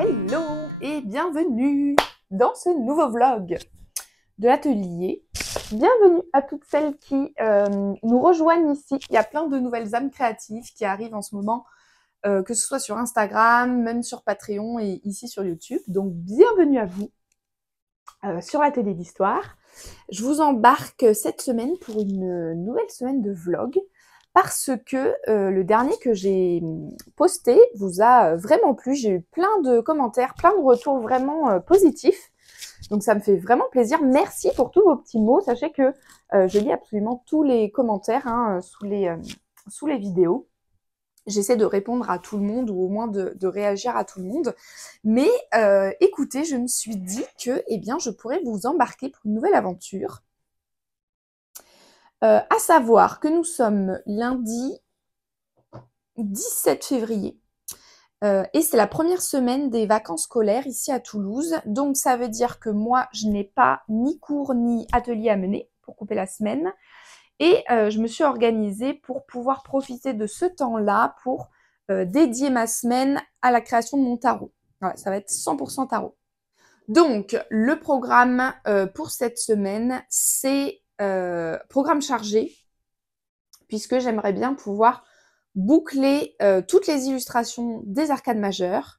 Hello et bienvenue dans ce nouveau vlog de l'atelier. Bienvenue à toutes celles qui nous rejoignent ici. Il y a plein de nouvelles âmes créatives qui arrivent en ce moment, que ce soit sur Instagram, même sur Patreon et ici sur YouTube. Donc bienvenue à vous sur l'atelier d'histoire. Je vous embarque cette semaine pour une nouvelle semaine de vlog parce que le dernier que j'ai posté vous a vraiment plu. J'ai eu plein de commentaires, plein de retours vraiment positifs. Donc ça me fait vraiment plaisir. Merci pour tous vos petits mots. Sachez que je lis absolument tous les commentaires sous les vidéos. J'essaie de répondre à tout le monde ou au moins de réagir à tout le monde. Mais écoutez, je me suis dit que je pourrais vous embarquer pour une nouvelle aventure. À savoir que nous sommes lundi 17 février. Et c'est la première semaine des vacances scolaires ici à Toulouse. Donc ça veut dire que moi, je n'ai pas ni cours ni atelier à mener pour couper la semaine. Et je me suis organisée pour pouvoir profiter de ce temps-là pour dédier ma semaine à la création de mon tarot. Voilà, ça va être 100% tarot. Donc, le programme pour cette semaine, c'est programme chargé, puisque j'aimerais bien pouvoir boucler toutes les illustrations des arcades majeures.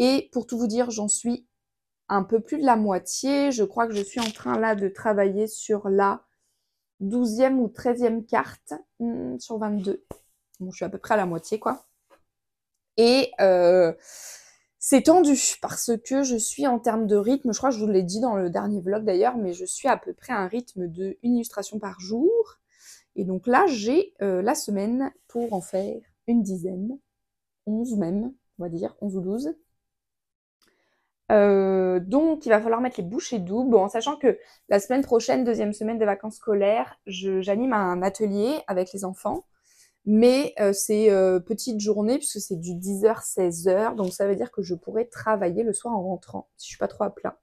Et pour tout vous dire, j'en suis un peu plus de la moitié. Je crois que je suis en train là de travailler sur la 12e ou 13e carte sur 22. Bon, je suis à peu près à la moitié, quoi. Et c'est tendu parce que je suis en termes de rythme, je crois que je vous l'ai dit dans le dernier vlog d'ailleurs, mais je suis à peu près à un rythme de une illustration par jour. Et donc là, j'ai la semaine pour en faire une dizaine, 11 même, on va dire, 11 ou 12. Donc il va falloir mettre les bouchées doubles, en sachant que la semaine prochaine, deuxième semaine des vacances scolaires, j'anime un atelier avec les enfants, mais c'est petite journée puisque c'est du 10h-16h, donc ça veut dire que je pourrais travailler le soir en rentrant, si je suis pas trop à plat,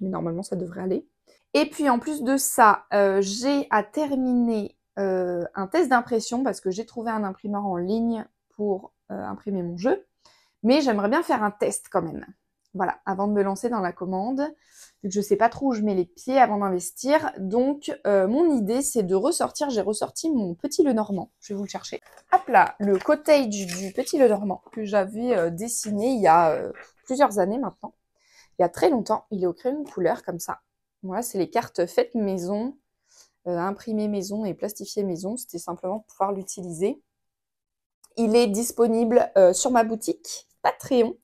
mais normalement ça devrait aller. Et puis en plus de ça, j'ai à terminer un test d'impression parce que j'ai trouvé un imprimeur en ligne pour imprimer mon jeu, mais j'aimerais bien faire un test quand même. Voilà, avant de me lancer dans la commande, vu que je sais pas trop où je mets les pieds avant d'investir. Donc, mon idée, c'est de ressortir. J'ai ressorti mon petit Lenormand. Je vais vous le chercher. Hop là, le cottage du petit Lenormand que j'avais dessiné il y a plusieurs années maintenant. Il y a très longtemps. Il est au crayon de couleur comme ça. Voilà, c'est les cartes faites maison, imprimées maison et plastifiées maison. C'était simplement pour pouvoir l'utiliser. Il est disponible sur ma boutique Patreon.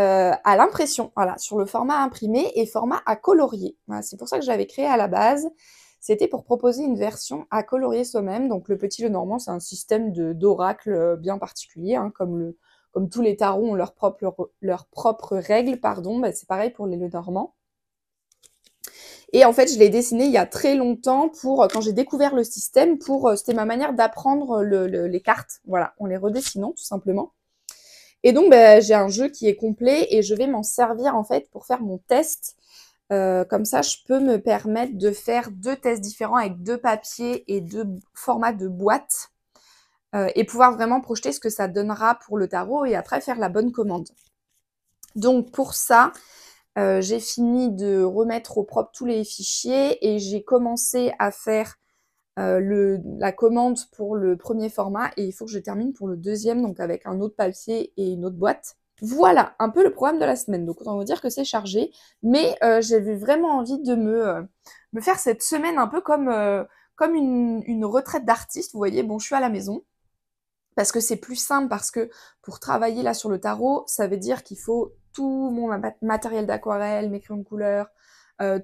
À l'impression, voilà, sur le format imprimé et format à colorier. Voilà, c'est pour ça que je l'avais créé à la base. C'était pour proposer une version à colorier soi-même. Donc le petit Lenormand, c'est un système d'oracle bien particulier, hein, comme tous les tarots ont leurs propres règles, pardon. Bah, c'est pareil pour les Lenormands. Et en fait, je l'ai dessiné il y a très longtemps quand j'ai découvert le système, c'était ma manière d'apprendre les cartes, voilà, en les redessinant tout simplement. Et donc, j'ai un jeu qui est complet et je vais m'en servir en fait pour faire mon test. Comme ça, je peux me permettre de faire 2 tests différents avec 2 papiers et 2 formats de boîte et pouvoir vraiment projeter ce que ça donnera pour le tarot et après faire la bonne commande. Donc pour ça, j'ai fini de remettre au propre tous les fichiers et j'ai commencé à faire la commande pour le premier format et il faut que je termine pour le deuxième, donc avec un autre papier et une autre boîte. Voilà un peu le programme de la semaine. Donc autant vous dire que c'est chargé, mais j'avais vraiment envie de me faire cette semaine un peu comme une retraite d'artiste. Vous voyez, bon, je suis à la maison parce que c'est plus simple, parce que pour travailler là sur le tarot, ça veut dire qu'il faut tout mon matériel d'aquarelle, mes crayons de couleur,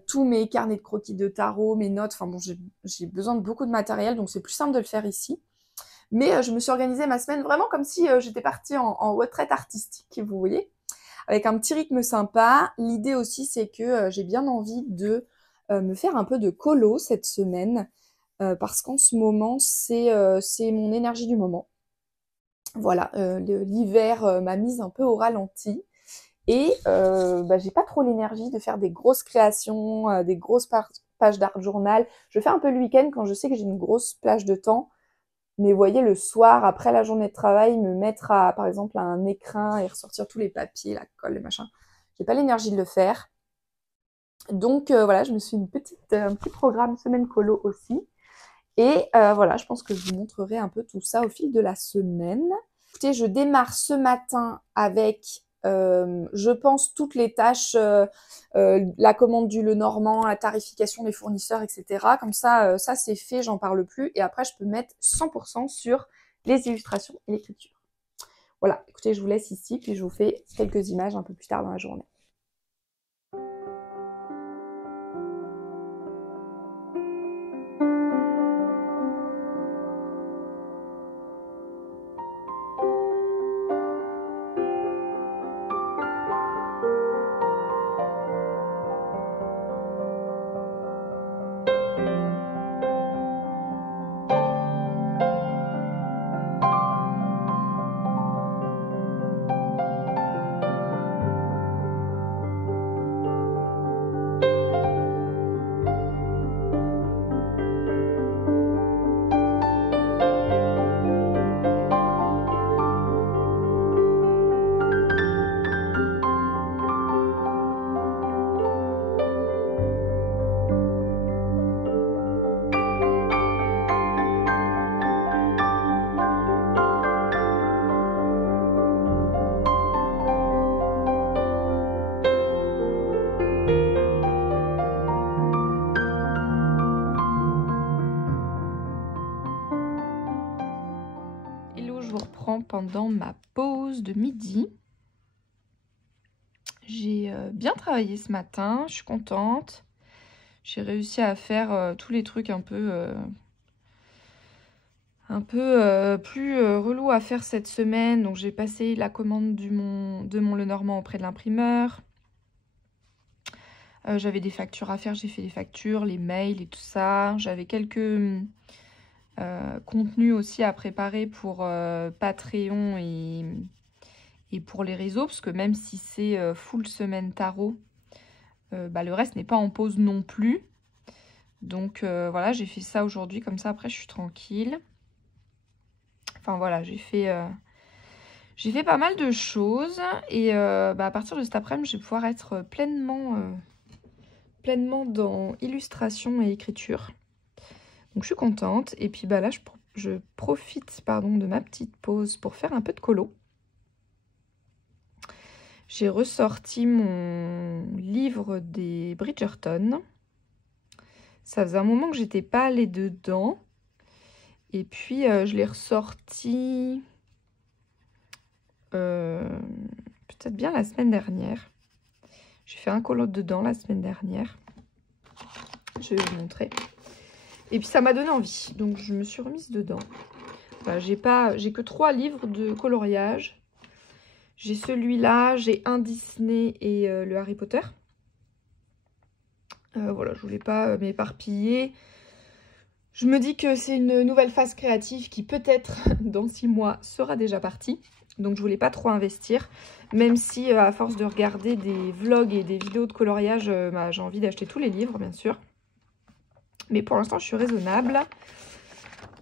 tous mes carnets de croquis de tarot, mes notes, enfin bon, j'ai besoin de beaucoup de matériel, donc c'est plus simple de le faire ici. Mais je me suis organisée ma semaine vraiment comme si j'étais partie en retraite artistique, vous voyez, avec un petit rythme sympa. L'idée aussi, c'est que j'ai bien envie de me faire un peu de colo cette semaine, parce qu'en ce moment, c'est mon énergie du moment. Voilà, l'hiver m'a mise un peu au ralenti. Et j'ai pas trop l'énergie de faire des grosses créations, des grosses pages d'art journal. Je fais un peu le week-end quand je sais que j'ai une grosse plage de temps. Mais vous voyez, le soir, après la journée de travail, me mettre à, par exemple, à un écrin et ressortir tous les papiers, la colle, les machins, j'ai pas l'énergie de le faire. Donc voilà, je me suis un petit programme semaine colo aussi. Et voilà, je pense que je vous montrerai un peu tout ça au fil de la semaine. Écoutez, je démarre ce matin avec, je pense, toutes les tâches, la commande du Lenormand, la tarification des fournisseurs, etc. Comme ça, ça c'est fait, j'en parle plus. Et après, je peux mettre 100% sur les illustrations et l'écriture. Voilà, écoutez, je vous laisse ici, puis je vous fais quelques images un peu plus tard dans la journée. Pendant ma pause de midi. J'ai bien travaillé ce matin, je suis contente. J'ai réussi à faire tous les trucs un peu plus relou à faire cette semaine. Donc j'ai passé la commande de mon Lenormand auprès de l'imprimeur. J'avais des factures à faire, j'ai fait les factures, les mails et tout ça. J'avais quelques contenus aussi à préparer pour Patreon et pour les réseaux, parce que même si c'est full semaine tarot, le reste n'est pas en pause non plus. Donc voilà, j'ai fait ça aujourd'hui, comme ça après je suis tranquille. Enfin voilà, j'ai fait pas mal de choses. Et à partir de cet après-midi, je vais pouvoir être pleinement dans illustration et écriture. Donc je suis contente. Et puis là, je profite de ma petite pause pour faire un peu de colo. J'ai ressorti mon livre des Bridgerton. Ça faisait un moment que j'étais pas allée dedans. Et puis je l'ai ressorti peut-être bien la semaine dernière. J'ai fait un colo dedans la semaine dernière. Je vais vous montrer. Et puis ça m'a donné envie. Donc je me suis remise dedans. Voilà, j'ai que 3 livres de coloriage. J'ai celui-là, j'ai un Disney et le Harry Potter. Voilà, je voulais pas m'éparpiller. Je me dis que c'est une nouvelle phase créative qui peut-être dans 6 mois sera déjà partie. Donc je voulais pas trop investir. Même si à force de regarder des vlogs et des vidéos de coloriage, j'ai envie d'acheter tous les livres bien sûr. Mais pour l'instant je suis raisonnable.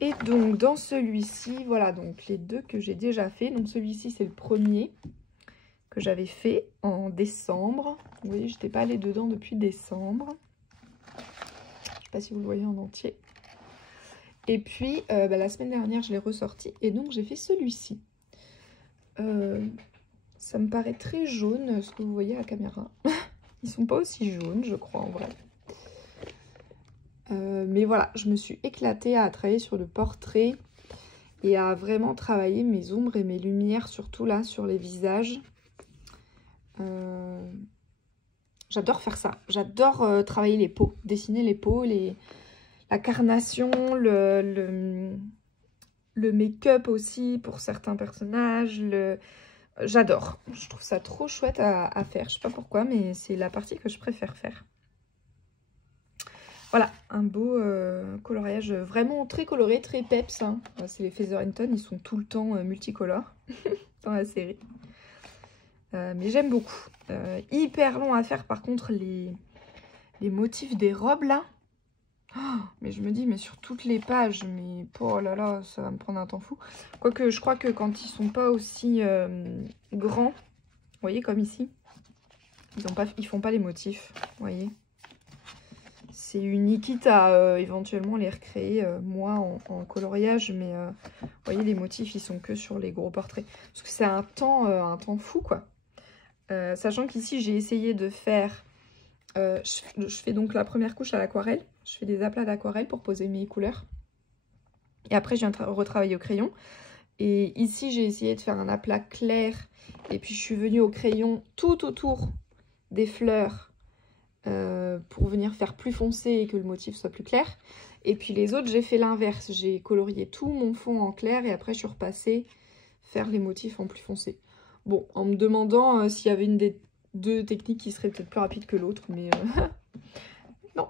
Et donc dans celui-ci, voilà donc les 2 que j'ai déjà fait. Donc celui-ci c'est le premier que j'avais fait en décembre. Vous voyez, je n'étais pas allée dedans depuis décembre. Je ne sais pas si vous le voyez en entier. Et puis, la semaine dernière, je l'ai ressorti. Et donc, j'ai fait celui-ci. Ça me paraît très jaune, ce que vous voyez à la caméra. Ils sont pas aussi jaunes, je crois, en vrai. Mais voilà, je me suis éclatée à travailler sur le portrait. Et à vraiment travailler mes ombres et mes lumières, surtout là, sur les visages. J'adore faire ça. J'adore travailler les peaux, dessiner les peaux, la carnation, le make-up aussi pour certains personnages. J'adore. Je trouve ça trop chouette à faire. Je sais pas pourquoi, mais c'est la partie que je préfère faire. Voilà, un beau coloriage vraiment très coloré, très peps. Hein. C'est les Featherstone, ils sont tout le temps multicolores dans la série. Mais j'aime beaucoup. Hyper long à faire par contre les motifs des robes là. Mais je me dis, mais sur toutes les pages, mais oh là là, ça va me prendre un temps fou. Quoique, je crois que quand ils sont pas aussi grands, vous voyez, comme ici, ils font pas les motifs, vous voyez. C'est unique, quitte à éventuellement les recréer, moi, en coloriage, mais vous voyez, les motifs, ils sont que sur les gros portraits. Parce que c'est un temps fou, quoi. Sachant qu'ici, j'ai essayé de faire... je fais donc la première couche à l'aquarelle. Je fais des aplats d'aquarelle pour poser mes couleurs. Et après, je viens retravailler au crayon. Et ici, j'ai essayé de faire un aplat clair. Et puis, je suis venue au crayon tout autour des fleurs pour venir faire plus foncé et que le motif soit plus clair. Et puis, les autres, j'ai fait l'inverse. J'ai colorié tout mon fond en clair et après, je suis repassée faire les motifs en plus foncé. Bon, en me demandant s'il y avait une des deux techniques qui serait peut-être plus rapide que l'autre, mais non,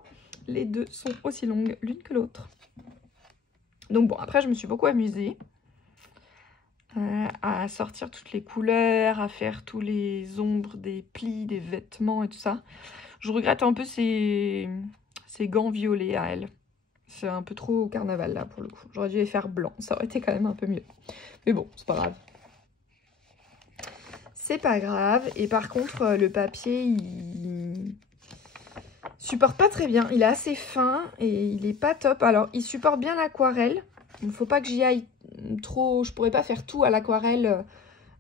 les deux sont aussi longues l'une que l'autre. Donc bon, après je me suis beaucoup amusée à sortir toutes les couleurs, à faire tous les ombres des plis, des vêtements et tout ça. Je regrette un peu ces gants violets à elle. C'est un peu trop carnaval là pour le coup. J'aurais dû les faire blancs, ça aurait été quand même un peu mieux. Mais bon, c'est pas grave. C'est pas grave. Et par contre, le papier, il supporte pas très bien. Il est assez fin et il est pas top. Alors, il supporte bien l'aquarelle. Il ne faut pas que j'y aille trop. Je pourrais pas faire tout à l'aquarelle.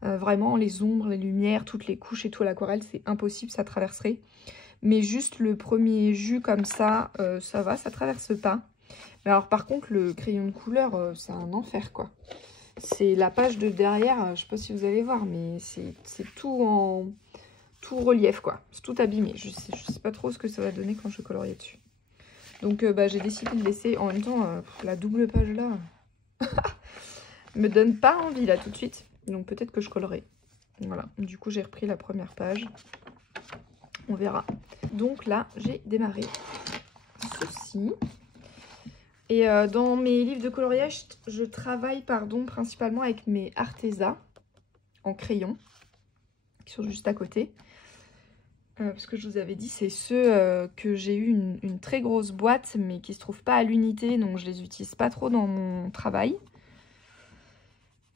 Vraiment, les ombres, les lumières, toutes les couches et tout à l'aquarelle, c'est impossible, ça traverserait. Mais juste le premier jus comme ça, ça va, ça traverse pas. Mais alors, par contre, le crayon de couleur, c'est un enfer, quoi. C'est la page de derrière, je sais pas si vous allez voir, mais c'est tout en tout relief, quoi. C'est tout abîmé. Je sais pas trop ce que ça va donner quand je vais colorier dessus. Donc j'ai décidé de laisser en même temps la double page là. Me donne pas envie là tout de suite. Donc peut-être que je collerai. Voilà. Du coup j'ai repris la première page. On verra. Donc là j'ai démarré ceci. Et dans mes livres de coloriage, je travaille principalement avec mes Arteza en crayon, qui sont juste à côté. Parce que je vous avais dit, c'est ceux que j'ai eu une très grosse boîte, mais qui ne se trouvent pas à l'unité, donc je les utilise pas trop dans mon travail.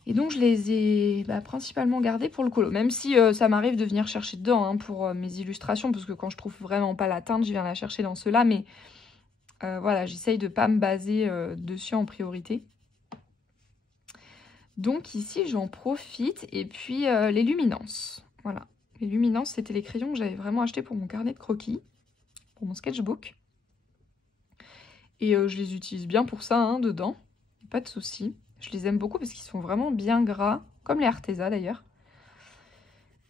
Et donc je les ai principalement gardés pour le colo, même si ça m'arrive de venir chercher dedans hein, pour mes illustrations, parce que quand je trouve vraiment pas la teinte, je viens la chercher dans ceux-là, mais... voilà, j'essaye de ne pas me baser dessus en priorité. Donc ici, j'en profite. Et puis, les luminances. Voilà. Les luminances, c'était les crayons que j'avais vraiment achetés pour mon carnet de croquis, pour mon sketchbook. Et je les utilise bien pour ça, hein, dedans. Pas de souci. Je les aime beaucoup parce qu'ils sont vraiment bien gras, comme les Arteza d'ailleurs.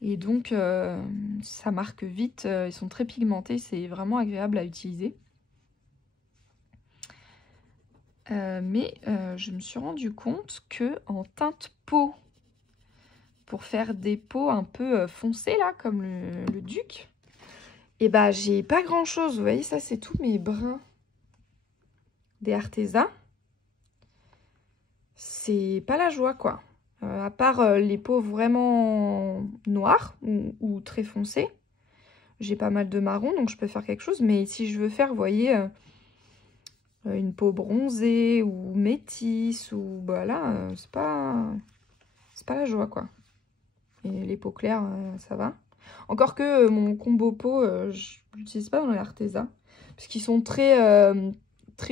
Et donc, ça marque vite. Ils sont très pigmentés. C'est vraiment agréable à utiliser. Mais je me suis rendu compte que en teinte peau, pour faire des peaux un peu foncées là, comme le Duc, et j'ai pas grand chose. Vous voyez, ça c'est tous mes bruns des Arteza. C'est pas la joie quoi. À part les peaux vraiment noires ou très foncées. J'ai pas mal de marron donc je peux faire quelque chose. Mais si je veux faire, vous voyez... une peau bronzée ou métisse ou voilà, c'est pas la joie quoi. Et les peaux claires, ça va. Encore que mon combo peau, je l'utilise pas dans les Arteza parce qu'ils sont très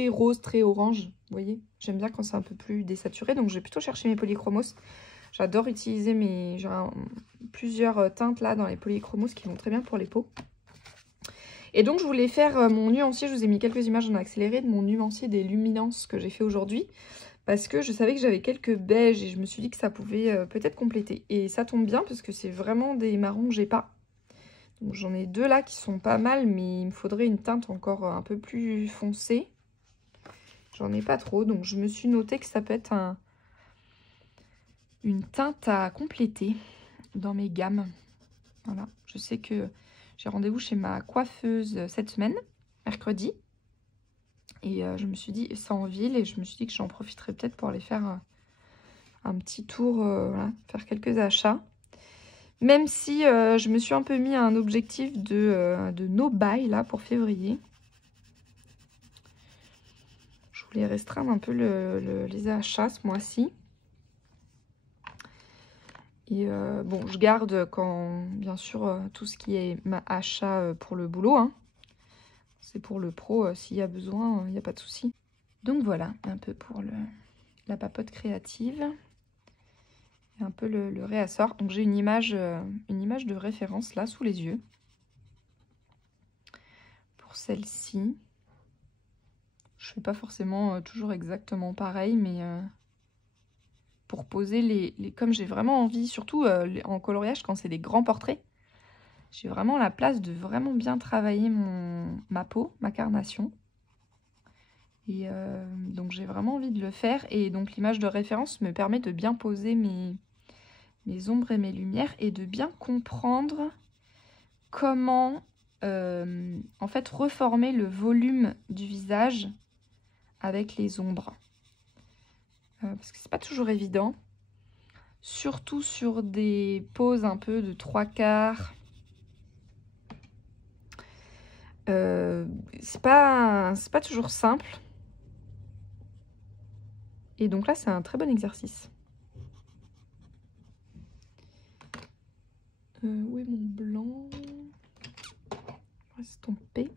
rose, très orange. Vous voyez, j'aime bien quand c'est un peu plus désaturé, donc je vais plutôt chercher mes polychromos. J'adore utiliser plusieurs teintes là dans les polychromos qui vont très bien pour les peaux. Et donc je voulais faire mon nuancier, je vous ai mis quelques images en accéléré de mon nuancier des luminances que j'ai fait aujourd'hui. Parce que je savais que j'avais quelques beiges et je me suis dit que ça pouvait peut-être compléter. Et ça tombe bien parce que c'est vraiment des marrons que j'ai pas. Donc j'en ai deux là qui sont pas mal, mais il me faudrait une teinte encore un peu plus foncée. J'en ai pas trop, donc je me suis noté que ça peut être une teinte à compléter dans mes gammes. Voilà, je sais que... j'ai rendez-vous chez ma coiffeuse cette semaine, mercredi. Et je me suis dit, c'est en ville, et je me suis dit que j'en profiterais peut-être pour aller faire un petit tour, voilà, faire quelques achats. Même si je me suis un peu mis un objectif de no buy là pour février. voulais restreindre un peu les achats ce mois-ci. Et bon, je garde quand, bien sûr, tout ce qui est achat pour le boulot. Hein. C'est pour le pro, s'il y a besoin, il n'y a pas de souci. Donc voilà, un peu pour la papote créative. Et un peu le réassort. Donc j'ai une image de référence là, sous les yeux. Pour celle-ci. Je fais pas forcément toujours exactement pareil, mais pour poser comme j'ai vraiment envie, surtout en coloriage quand c'est des grands portraits, j'ai vraiment la place de vraiment bien travailler ma peau, ma carnation. Et donc j'ai vraiment envie de le faire. Et donc l'image de référence me permet de bien poser mes ombres et mes lumières et de bien comprendre comment en fait reformer le volume du visage avec les ombres. Parce que c'est pas toujours évident. Surtout sur des poses un peu de 3/4. C'est pas toujours simple. Et donc là, c'est un très bon exercice. Où est mon blanc? On va estomper.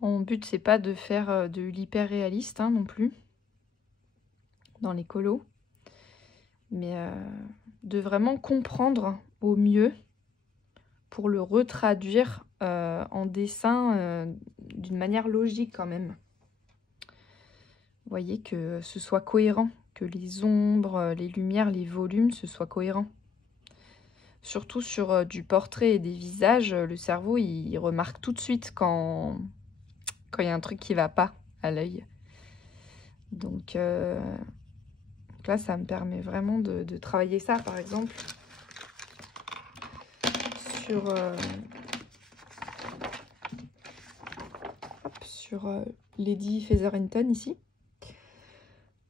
Mon but, c'est pas de faire de l'hyper réaliste non plus dans les colos, mais de vraiment comprendre au mieux pour le retraduire en dessin d'une manière logique quand même. Vous voyez, que ce soit cohérent, que les ombres, les lumières, les volumes, ce soit cohérent. Surtout sur du portrait et des visages, le cerveau, il remarque tout de suite quand il y a un truc qui va pas à l'œil. Donc là, ça me permet vraiment de travailler ça, par exemple, sur Lady Featherington ici.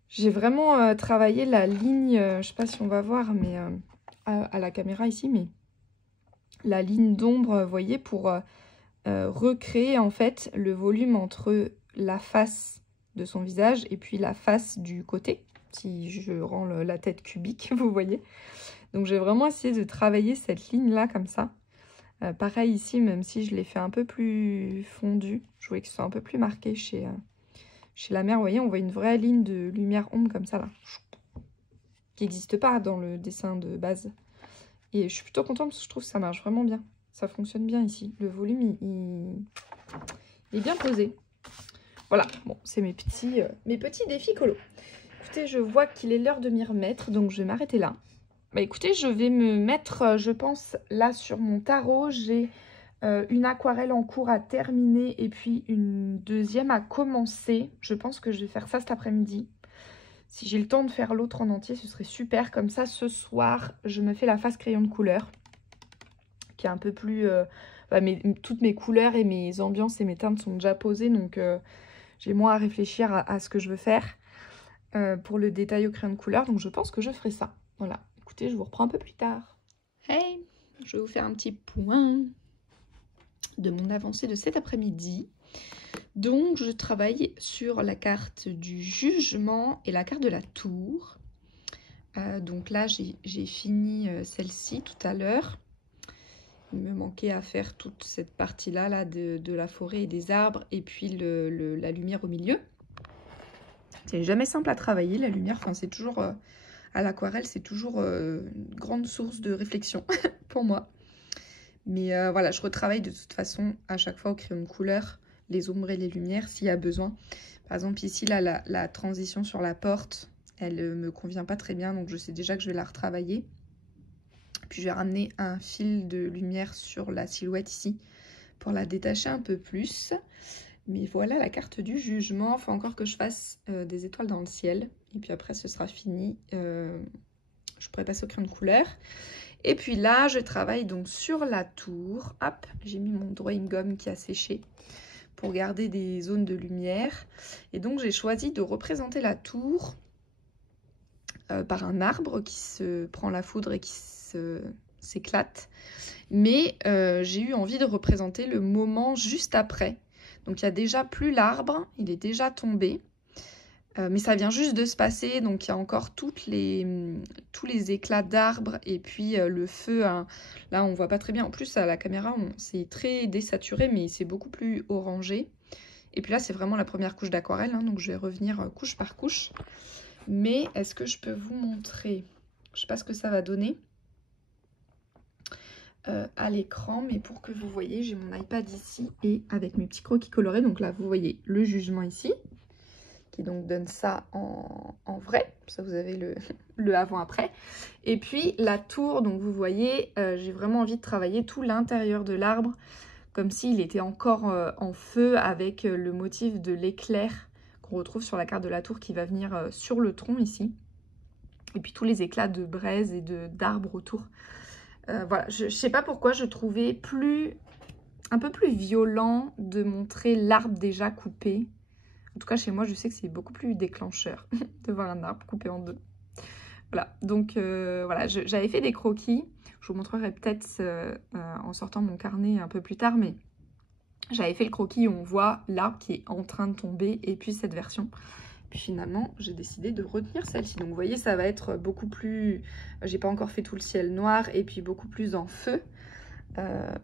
J'ai vraiment travaillé la ligne, je sais pas si on va voir, mais à la caméra ici, mais la ligne d'ombre, vous voyez, pour recréer en fait le volume entre la face de son visage et puis la face du côté, si je rends la tête cubique, vous voyez. Donc j'ai vraiment essayé de travailler cette ligne là comme ça. Pareil ici, même si je l'ai fait un peu plus fondu, je voulais que ce soit un peu plus marqué chez la mère. Vous voyez, on voit une vraie ligne de lumière-ombre comme ça là, qui n'existe pas dans le dessin de base. Et je suis plutôt contente parce que je trouve que ça marche vraiment bien. Ça fonctionne bien ici. Le volume, il est bien posé. Voilà, bon, c'est mes petits défis colo. Écoutez, je vois qu'il est l'heure de m'y remettre, donc je vais m'arrêter là. Bah écoutez, je vais me mettre, je pense, là sur mon tarot. J'ai une aquarelle en cours à terminer et puis une deuxième à commencer. Je pense que je vais faire ça cet après-midi. Si j'ai le temps de faire l'autre en entier, ce serait super. Comme ça, ce soir, je me fais la face crayon de couleur, qui est un peu plus... toutes mes couleurs et mes ambiances et mes teintes sont déjà posées, donc j'ai moins à réfléchir à ce que je veux faire pour le détail au crayon de couleur. Donc je pense que je ferai ça. Voilà, écoutez, je vous reprends un peu plus tard. Hey, je vais vous faire un petit point de mon avancée de cet après-midi. Donc je travaille sur la carte du jugement et la carte de la tour. Donc là, j'ai fini celle-ci tout à l'heure. Il me manquait à faire toute cette partie-là là, de la forêt et des arbres et puis la lumière au milieu. C'est jamais simple à travailler, la lumière. Enfin, c'est toujours... à l'aquarelle, c'est toujours une grande source de réflexion pour moi. Mais voilà, je retravaille de toute façon à chaque fois au crayon de couleur les ombres et les lumières s'il y a besoin. Par exemple, ici, là, la transition sur la porte, elle me convient pas très bien. Donc, je sais déjà que je vais la retravailler. Puis, je vais ramener un fil de lumière sur la silhouette ici pour la détacher un peu plus. Mais voilà la carte du jugement. Il faut encore que je fasse des étoiles dans le ciel. Et puis après, ce sera fini. Je pourrais passer au crayon de couleur. Et puis là, je travaille donc sur la tour. Hop, j'ai mis mon drawing gum qui a séché pour garder des zones de lumière. Et donc, j'ai choisi de représenter la tour par un arbre qui se prend la foudre et qui s'éclate. Mais j'ai eu envie de représenter le moment juste après. Donc il n'y a déjà plus l'arbre, il est déjà tombé. Mais ça vient juste de se passer, donc il y a encore tous les éclats d'arbres et puis le feu. Hein, là, on voit pas très bien. En plus, à la caméra, c'est très désaturé, mais c'est beaucoup plus orangé. Et puis là, c'est vraiment la première couche d'aquarelle, hein, donc je vais revenir couche par couche. Mais est-ce que je peux vous montrer? Je sais pas ce que ça va donner à l'écran, mais pour que vous voyez, j'ai mon iPad ici et avec mes petits croquis colorés. Donc là, vous voyez le jugement ici, qui donc donne ça en vrai. Ça, vous avez le avant-après. Et puis la tour, donc vous voyez, j'ai vraiment envie de travailler tout l'intérieur de l'arbre, comme s'il était encore en feu, avec le motif de l'éclair qu'on retrouve sur la carte de la tour qui va venir sur le tronc ici. Et puis tous les éclats de braise et d'arbres autour. Voilà, je sais pas pourquoi je trouvais un peu plus violent de montrer l'arbre déjà coupé. En tout cas, chez moi, je sais que c'est beaucoup plus déclencheur de voir un arbre coupé en deux. Voilà, donc voilà, j'avais fait des croquis. Je vous montrerai peut-être en sortant mon carnet un peu plus tard, mais j'avais fait le croquis où on voit l'arbre qui est en train de tomber et puis cette version. Puis finalement, j'ai décidé de retenir celle-ci. Donc vous voyez, ça va être beaucoup plus... J'ai pas encore fait tout le ciel noir et puis beaucoup plus en feu.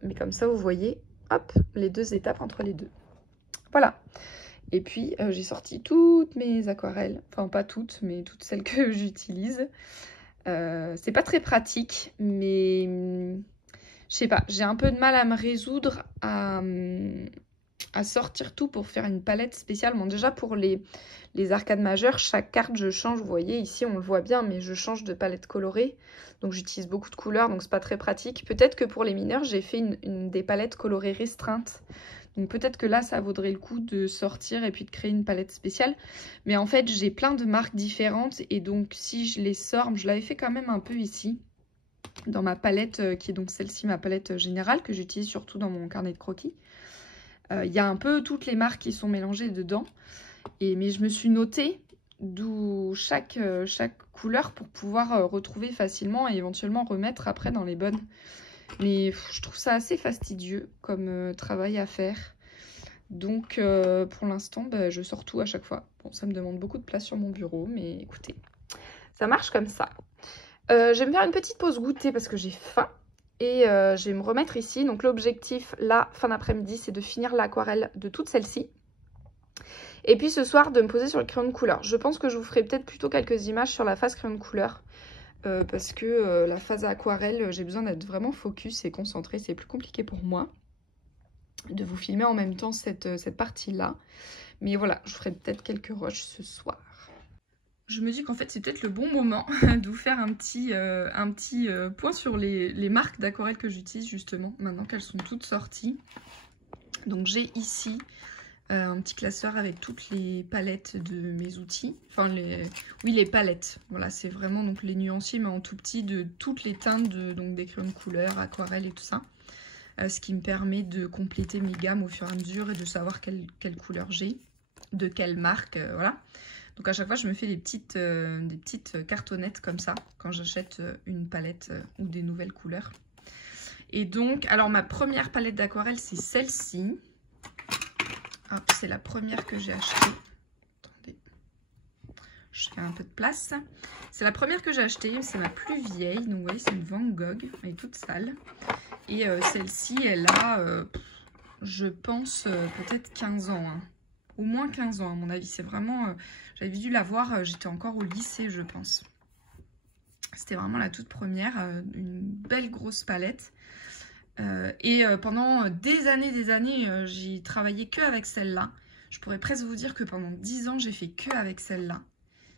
Mais comme ça, vous voyez, hop, les deux étapes entre les deux. Voilà. Et puis, j'ai sorti toutes mes aquarelles. Enfin, pas toutes, mais toutes celles que j'utilise. C'est pas très pratique, mais... je sais pas, j'ai un peu de mal à me résoudre à sortir tout pour faire une palette spéciale. Bon, déjà pour les arcades majeures, chaque carte je change, vous voyez ici on le voit bien, mais je change de palette colorée, donc j'utilise beaucoup de couleurs, donc c'est pas très pratique. Peut-être que pour les mineurs j'ai fait des palettes colorées restreintes, donc peut-être que là ça vaudrait le coup de sortir et puis de créer une palette spéciale. Mais en fait j'ai plein de marques différentes et donc si je les sors, je l'avais fait quand même un peu ici dans ma palette qui est donc celle-ci, ma palette générale que j'utilise surtout dans mon carnet de croquis. Il y a un peu toutes les marques qui sont mélangées dedans. Mais je me suis notée d'où chaque couleur pour pouvoir retrouver facilement et éventuellement remettre après dans les bonnes. Mais je trouve ça assez fastidieux comme travail à faire. Donc pour l'instant, je sors tout à chaque fois. Bon, ça me demande beaucoup de place sur mon bureau, mais écoutez, ça marche comme ça. Je vais me faire une petite pause goûter parce que j'ai faim. Et je vais me remettre ici. Donc l'objectif, là, fin d'après-midi, c'est de finir l'aquarelle de toute celle-ci. Et puis ce soir, de me poser sur le crayon de couleur. Je pense que je vous ferai peut-être plutôt quelques images sur la phase crayon de couleur. Parce que la phase aquarelle, j'ai besoin d'être vraiment focus et concentrée. C'est plus compliqué pour moi de vous filmer en même temps cette partie-là. Mais voilà, je ferai peut-être quelques rushs ce soir. Je me dis qu'en fait c'est peut-être le bon moment de vous faire un petit point sur les marques d'aquarelle que j'utilise justement, maintenant qu'elles sont toutes sorties. Donc j'ai ici un petit classeur avec toutes les palettes de mes outils. Enfin les palettes. Voilà, c'est vraiment donc les nuanciers mais en tout petit de toutes les teintes donc des crayons de couleur, aquarelle et tout ça. Ce qui me permet de compléter mes gammes au fur et à mesure et de savoir quelle couleur j'ai, de quelle marque, voilà. Donc à chaque fois, je me fais des petites cartonnettes comme ça quand j'achète une palette ou des nouvelles couleurs. Et donc, alors ma première palette d'aquarelle, c'est celle-ci. C'est la première que j'ai achetée. Attendez, je fais un peu de place. C'est la première que j'ai achetée, c'est ma plus vieille. Donc vous voyez, c'est une Van Gogh, elle est toute sale. Et celle-ci, elle a, je pense, peut-être 15 ans. Hein. Au moins 15 ans à mon avis, c'est vraiment... j'avais dû la voir, j'étais encore au lycée je pense. C'était vraiment la toute première, une belle grosse palette. Pendant des années, j'ai travaillé que avec celle-là. Je pourrais presque vous dire que pendant 10 ans, j'ai fait que avec celle-là.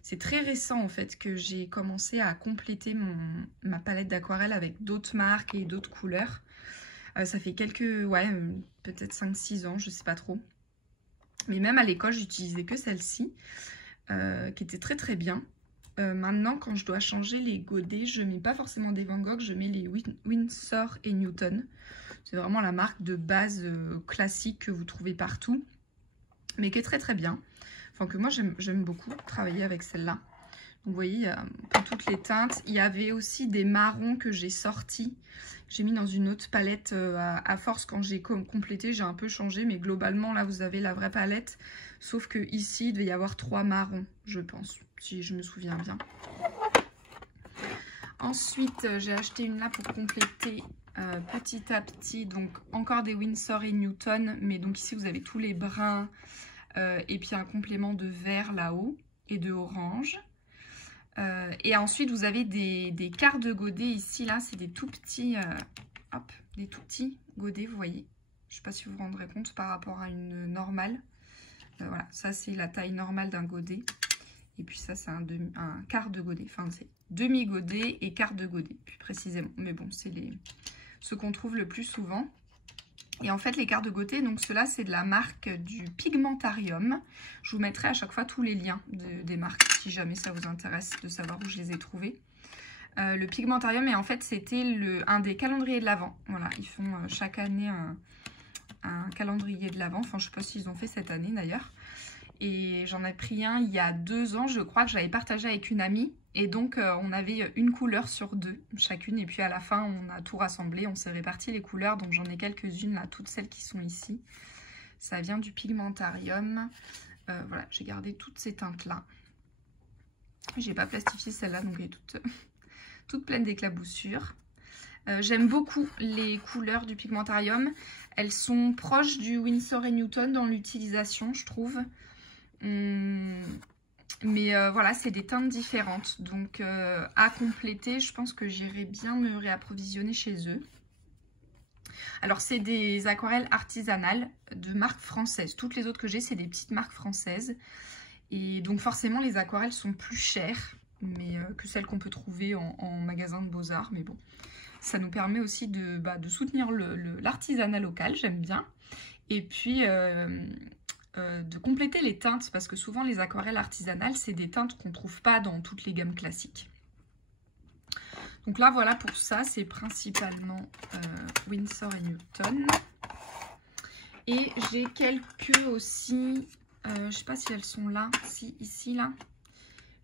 C'est très récent en fait que j'ai commencé à compléter ma palette d'aquarelle avec d'autres marques et d'autres couleurs. Ça fait quelques, ouais, peut-être 5-6 ans, je sais pas trop. Mais même à l'école, j'utilisais que celle-ci, qui était très très bien. Maintenant, quand je dois changer les godets, je mets pas forcément des Van Gogh, je mets les Winsor & Newton. C'est vraiment la marque de base classique que vous trouvez partout, mais qui est très très bien. Enfin, que moi j'aime beaucoup travailler avec celle-là. Vous voyez, il y a pour toutes les teintes. Il y avait aussi des marrons que j'ai sortis. J'ai mis dans une autre palette à force quand j'ai complété. J'ai un peu changé, mais globalement, là, vous avez la vraie palette. Sauf que ici, il devait y avoir 3 marrons, je pense, si je me souviens bien. Ensuite, j'ai acheté une là pour compléter petit à petit. Donc, encore des Winsor & Newton. Mais donc ici, vous avez tous les bruns. Et puis un complément de vert là-haut et de orange. Et ensuite, vous avez des quarts de godet ici, là, c'est des tout petits, des tout petits godets, vous voyez. Je ne sais pas si vous vous rendrez compte par rapport à une normale. Voilà, ça c'est la taille normale d'un godet. Et puis ça, c'est un quart de godet. Enfin, c'est demi-godet et quart de godet, plus précisément. Mais bon, c'est ceux qu'on trouve le plus souvent. Et en fait, les quarts de godet, donc ceux-là, c'est de la marque du Pigmentarium. Je vous mettrai à chaque fois tous les liens des marques, si jamais ça vous intéresse de savoir où je les ai trouvés. Le Pigmentarium, et en fait, c'était un des calendriers de l'Avent. Voilà, ils font chaque année un calendrier de l'Avent. Enfin, je ne sais pas s'ils ont fait cette année, d'ailleurs. Et j'en ai pris un il y a 2 ans, je crois, que j'avais partagé avec une amie. Et donc, on avait une couleur sur 2 chacune. Et puis, à la fin, on a tout rassemblé. On s'est réparti les couleurs. Donc, j'en ai quelques-unes, là, toutes celles qui sont ici. Ça vient du Pigmentarium. Voilà, j'ai gardé toutes ces teintes-là. J'ai pas plastifié celle-là, donc elle est toute pleine d'éclaboussures. J'aime beaucoup les couleurs du Pigmentarium. Elles sont proches du Winsor & Newton dans l'utilisation, je trouve. Mais voilà, c'est des teintes différentes. Donc à compléter, je pense que j'irai bien me réapprovisionner chez eux. Alors c'est des aquarelles artisanales de marque française. Toutes les autres que j'ai, c'est des petites marques françaises. Et donc forcément, les aquarelles sont plus chères que celles qu'on peut trouver en magasin de Beaux-Arts. Mais bon, ça nous permet aussi de soutenir l'artisanat local, j'aime bien. Et puis de compléter les teintes, parce que souvent les aquarelles artisanales, c'est des teintes qu'on ne trouve pas dans toutes les gammes classiques. Donc là, voilà pour ça, c'est principalement Winsor & Newton. Et j'ai quelques aussi, je ne sais pas si elles sont là, si ici, là.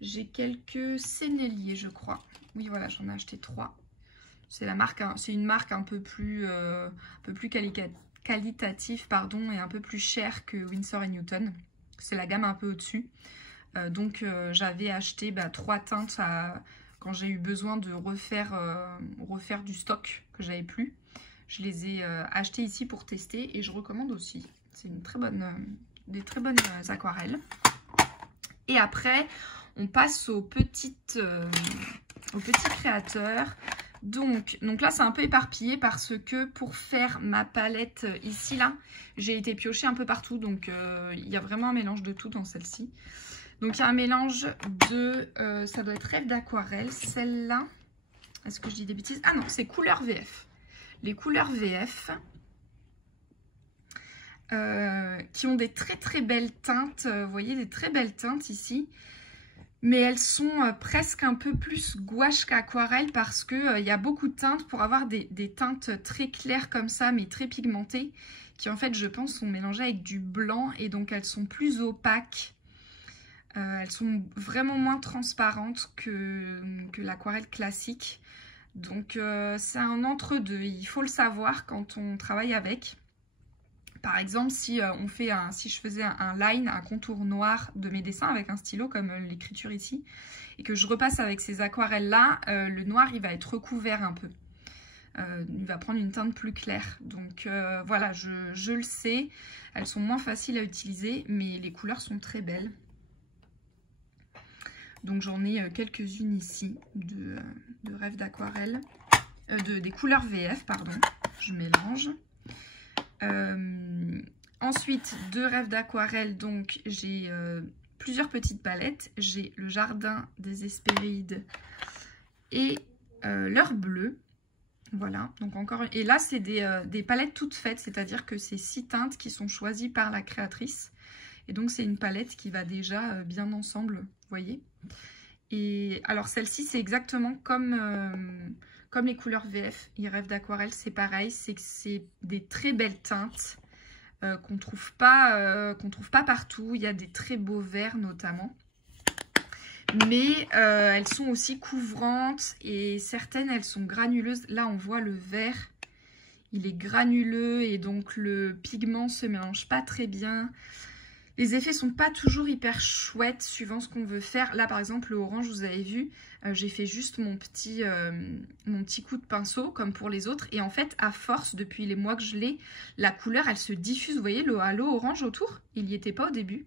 J'ai quelques Sennelier, je crois. Oui, voilà, j'en ai acheté 3. C'est une marque un peu plus qualitative, pardon, et un peu plus chère que Winsor & Newton. C'est la gamme un peu au-dessus. Donc j'avais acheté 3 teintes quand j'ai eu besoin de refaire du stock que j'avais plus. Je les ai achetées ici pour tester et je recommande aussi. C'est des très bonnes aquarelles. Et après, on passe aux petits créateurs. Donc là, c'est un peu éparpillé parce que pour faire ma palette ici, là, j'ai été piocher un peu partout. Donc, il y a vraiment un mélange de tout dans celle-ci. Donc, il y a un mélange de... ça doit être Rêve d'aquarelle. Celle-là, est-ce que je dis des bêtises? Ah non, c'est couleur VF. Les couleurs VF qui ont des très très belles teintes. Vous voyez, des très belles teintes ici. Mais elles sont presque un peu plus gouache qu'aquarelle parce qu'il y a beaucoup de teintes pour avoir des teintes très claires comme ça, mais très pigmentées, qui en fait, je pense, sont mélangées avec du blanc et donc elles sont plus opaques. Elles sont vraiment moins transparentes que l'aquarelle classique. Donc c'est un entre-deux, il faut le savoir quand on travaille avec. Par exemple, si je faisais un line, un contour noir de mes dessins avec un stylo comme l'écriture ici, et que je repasse avec ces aquarelles-là, le noir il va être recouvert un peu. Il va prendre une teinte plus claire. Donc voilà, je le sais, elles sont moins faciles à utiliser, mais les couleurs sont très belles. Donc j'en ai quelques-unes ici de Rêve d'aquarelle, des couleurs VF, pardon, je mélange. Ensuite, de Rêve d'aquarelle, donc j'ai plusieurs petites palettes. J'ai le Jardin des Hespérides et l'Heure bleue. Voilà, donc encore. Et là, c'est des palettes toutes faites, c'est-à-dire que c'est 6 teintes qui sont choisies par la créatrice. Et donc, c'est une palette qui va déjà bien ensemble, vous voyez. Et alors, celle-ci, c'est exactement comme les couleurs VF. Ils rêvent d'aquarelle, c'est pareil. C'est que c'est des très belles teintes qu'on trouve pas partout. Il y a des très beaux verts, notamment. Mais elles sont aussi couvrantes et certaines, elles sont granuleuses. Là, on voit le vert. Il est granuleux et donc le pigment se mélange pas très bien. Les effets sont pas toujours hyper chouettes suivant ce qu'on veut faire. Là par exemple le orange, vous avez vu, j'ai fait juste mon petit coup de pinceau comme pour les autres. Et en fait à force, depuis les mois que je l'ai, la couleur elle se diffuse. Vous voyez le halo orange autour, il n'y était pas au début.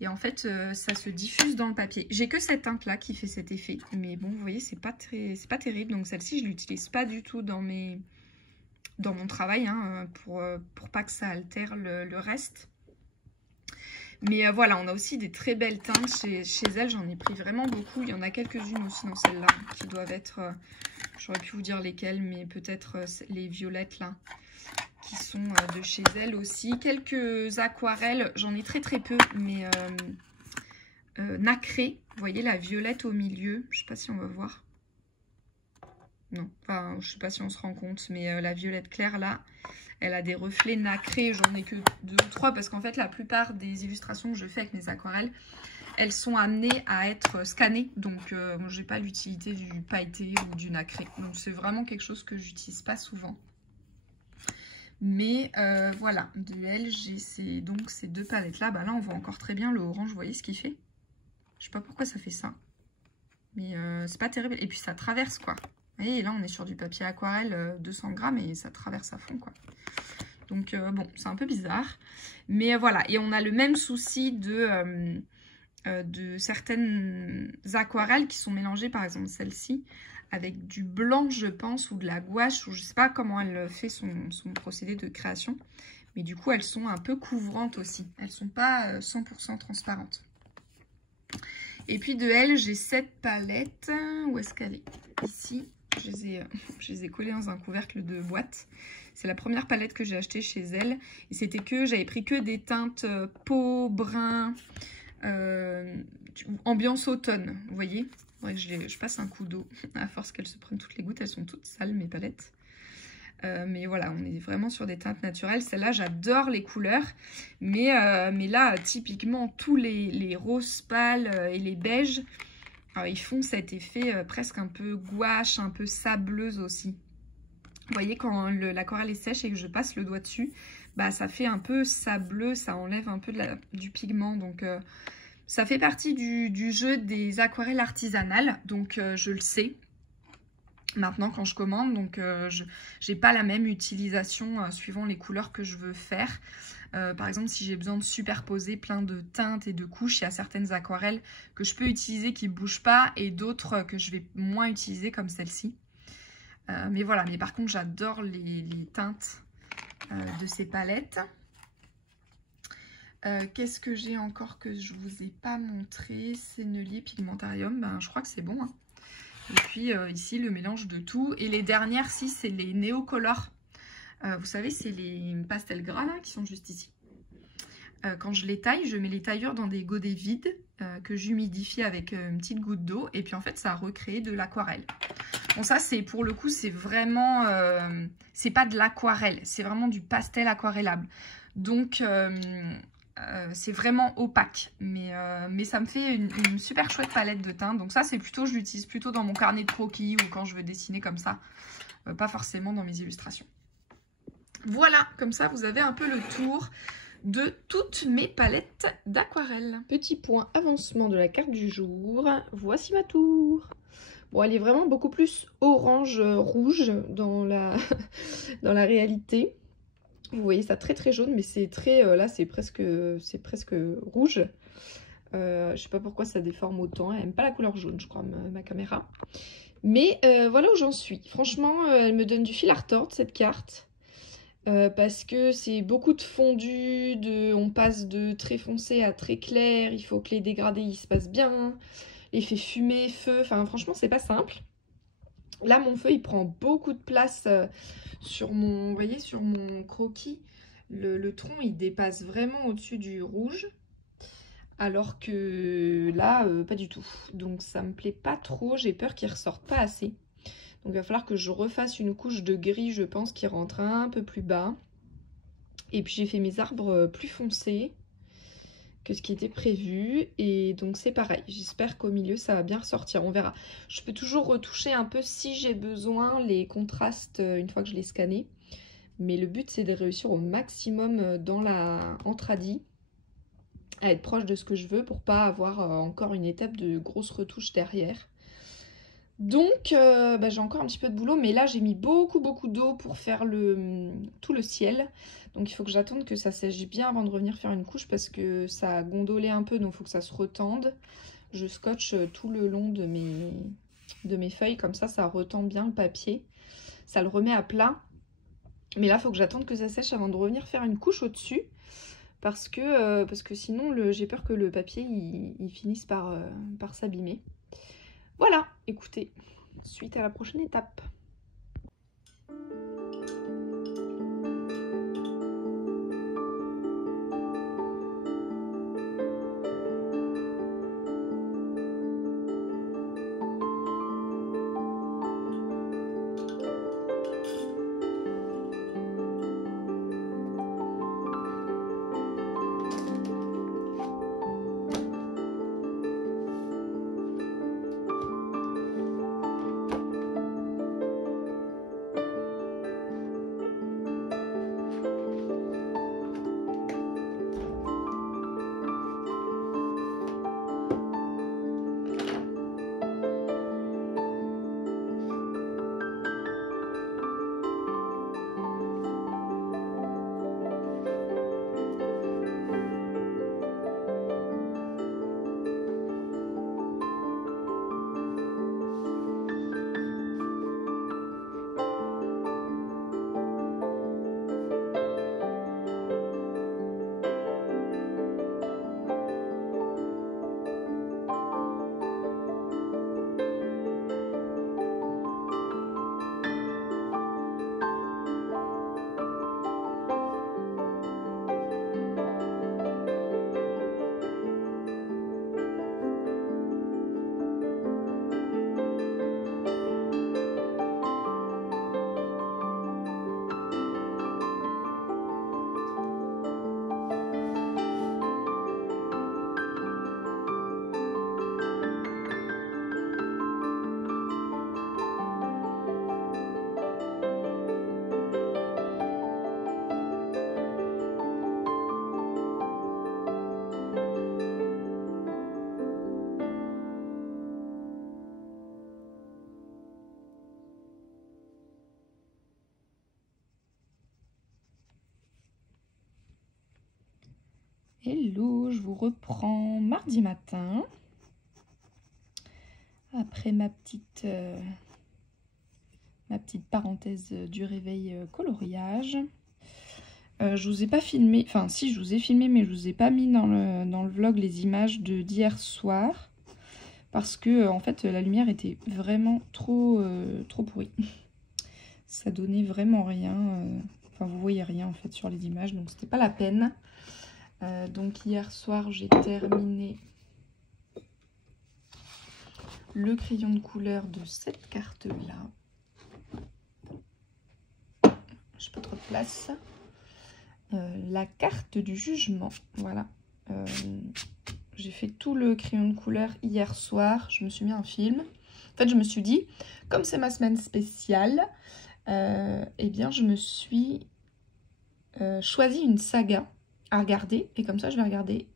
Et en fait ça se diffuse dans le papier. J'ai que cette teinte là qui fait cet effet. Mais bon vous voyez c'est pas terrible. Donc celle-ci je l'utilise pas du tout dans mon travail hein, pour pas que ça altère le reste. Mais voilà, on a aussi des très belles teintes chez elle. J'en ai pris vraiment beaucoup. Il y en a quelques-unes aussi dans celle-là qui doivent être... J'aurais pu vous dire lesquelles, mais peut-être les violettes là, qui sont de chez elle aussi. Quelques aquarelles, j'en ai très peu, mais nacrées. Vous voyez la violette au milieu. Je ne sais pas si on va voir. Non, enfin, je sais pas si on se rend compte, mais la violette claire là, elle a des reflets nacrés. J'en ai que 2 ou 3 parce qu'en fait, la plupart des illustrations que je fais avec mes aquarelles, elles sont amenées à être scannées. Donc, bon, j'ai pas l'utilité du pailleté ou du nacré. Donc, c'est vraiment quelque chose que j'utilise pas souvent. Mais voilà, de elle, j'ai donc ces 2 palettes là. Bah là, on voit encore très bien le orange. Vous voyez ce qu'il fait? Je sais pas pourquoi ça fait ça. Mais c'est pas terrible. Et puis, ça traverse quoi. Et là, on est sur du papier aquarelle 200 grammes et ça traverse à fond, quoi. Donc, bon, c'est un peu bizarre. Mais voilà, et on a le même souci de certaines aquarelles qui sont mélangées, par exemple celle-ci, avec du blanc, je pense, ou de la gouache, ou je sais pas comment elle fait son procédé de création. Mais du coup, elles sont un peu couvrantes aussi. Elles sont pas 100% transparentes. Et puis de elle, j'ai cette palette. Où est-ce qu'elle est? Ici. Je les ai collées dans un couvercle de boîte. C'est la première palette que j'ai achetée chez elle. Et c'était que j'avais pris que des teintes peau, brun, ambiance automne. Vous voyez? Faudrait que je passe un coup d'eau. À force qu'elles se prennent toutes les gouttes, elles sont toutes sales mes palettes. Mais voilà, on est vraiment sur des teintes naturelles. Celle-là, j'adore les couleurs. Mais là, typiquement, tous les roses pâles et les beiges, ils font cet effet presque un peu gouache, un peu sableuse aussi. Vous voyez, quand l'aquarelle est sèche et que je passe le doigt dessus, bah, ça fait un peu sableux, ça enlève un peu du pigment. Donc, ça fait partie du jeu des aquarelles artisanales. Donc, je le sais maintenant quand je commande. Donc, je n'ai pas la même utilisation suivant les couleurs que je veux faire. Par exemple, si j'ai besoin de superposer plein de teintes et de couches, il y a certaines aquarelles que je peux utiliser qui ne bougent pas et d'autres que je vais moins utiliser comme celle-ci. Mais voilà, mais par contre, j'adore les teintes de ces palettes. Qu'est-ce que j'ai encore que je ne vous ai pas montré? Sennelier Pigmentarium, ben, je crois que c'est bon. Hein. Et puis ici, le mélange de tout. Et les dernières, si, c'est les Neocolor. Vous savez, c'est les pastels gras là, qui sont juste ici. Quand je les taille, je mets les taillures dans des godets vides que j'humidifie avec une petite goutte d'eau. Et puis en fait, ça a recréé de l'aquarelle. Bon, ça, c'est pour le coup, c'est vraiment... c'est pas de l'aquarelle, c'est vraiment du pastel aquarellable. Donc, c'est vraiment opaque. Mais ça me fait une super chouette palette de teintes. Donc ça, c'est plutôt, je l'utilise plutôt dans mon carnet de croquis ou quand je veux dessiner comme ça. Pas forcément dans mes illustrations. Voilà, comme ça, vous avez un peu le tour de toutes mes palettes d'aquarelle. Petit point avancement de la carte du jour. Voici ma tour. Bon, elle est vraiment beaucoup plus orange-rouge dans la réalité. Vous voyez ça très jaune, mais c'est très... là, c'est presque rouge. Je sais pas pourquoi ça déforme autant. Elle n'aime pas la couleur jaune, je crois, ma caméra. Mais voilà où j'en suis. Franchement, elle me donne du fil à retordre, cette carte. Parce que c'est beaucoup de fondu, on passe de très foncé à très clair, il faut que les dégradés ils se passent bien, l'effet fumée, feu, enfin franchement c'est pas simple. Là mon feu il prend beaucoup de place sur mon, vous voyez, sur mon croquis, le tronc il dépasse vraiment au-dessus du rouge. Alors que là, pas du tout. Donc ça me plaît pas trop, j'ai peur qu'il ressorte pas assez. Donc il va falloir que je refasse une couche de gris, je pense, qui rentre un peu plus bas. Et puis j'ai fait mes arbres plus foncés que ce qui était prévu. Et donc c'est pareil, j'espère qu'au milieu ça va bien ressortir, on verra. Je peux toujours retoucher un peu si j'ai besoin les contrastes une fois que je l'ai scanné. Mais le but c'est de réussir au maximum dans la entradi, à être proche de ce que je veux pour pas avoir encore une étape de grosse retouche derrière. Donc j'ai encore un petit peu de boulot, mais là j'ai mis beaucoup d'eau pour faire tout le ciel. Donc il faut que j'attende que ça sèche bien avant de revenir faire une couche parce que ça a gondolé un peu, donc il faut que ça se retende. Je scotche tout le long de mes feuilles, comme ça retend bien le papier. Ça le remet à plat. Mais là il faut que j'attende que ça sèche avant de revenir faire une couche au-dessus. Parce que sinon j'ai peur que le papier il finisse par s'abîmer. Voilà, écoutez, suite à la prochaine étape. Hello, je vous reprends mardi matin. Après ma petite parenthèse du réveil coloriage. Je vous ai pas filmé, enfin si je vous ai filmé, mais je vous ai pas mis dans le vlog les images d'hier soir. Parce que en fait la lumière était vraiment trop pourrie. Ça donnait vraiment rien. Enfin vous voyez rien en fait sur les images, donc c'était pas la peine. Donc hier soir j'ai terminé le crayon de couleur de cette carte là. J'ai pas trop de place. La carte du jugement, voilà. J'ai fait tout le crayon de couleur hier soir. Je me suis mis un film. En fait je me suis dit, comme c'est ma semaine spéciale, eh bien je me suis choisi une saga à regarder, et comme ça je vais regarder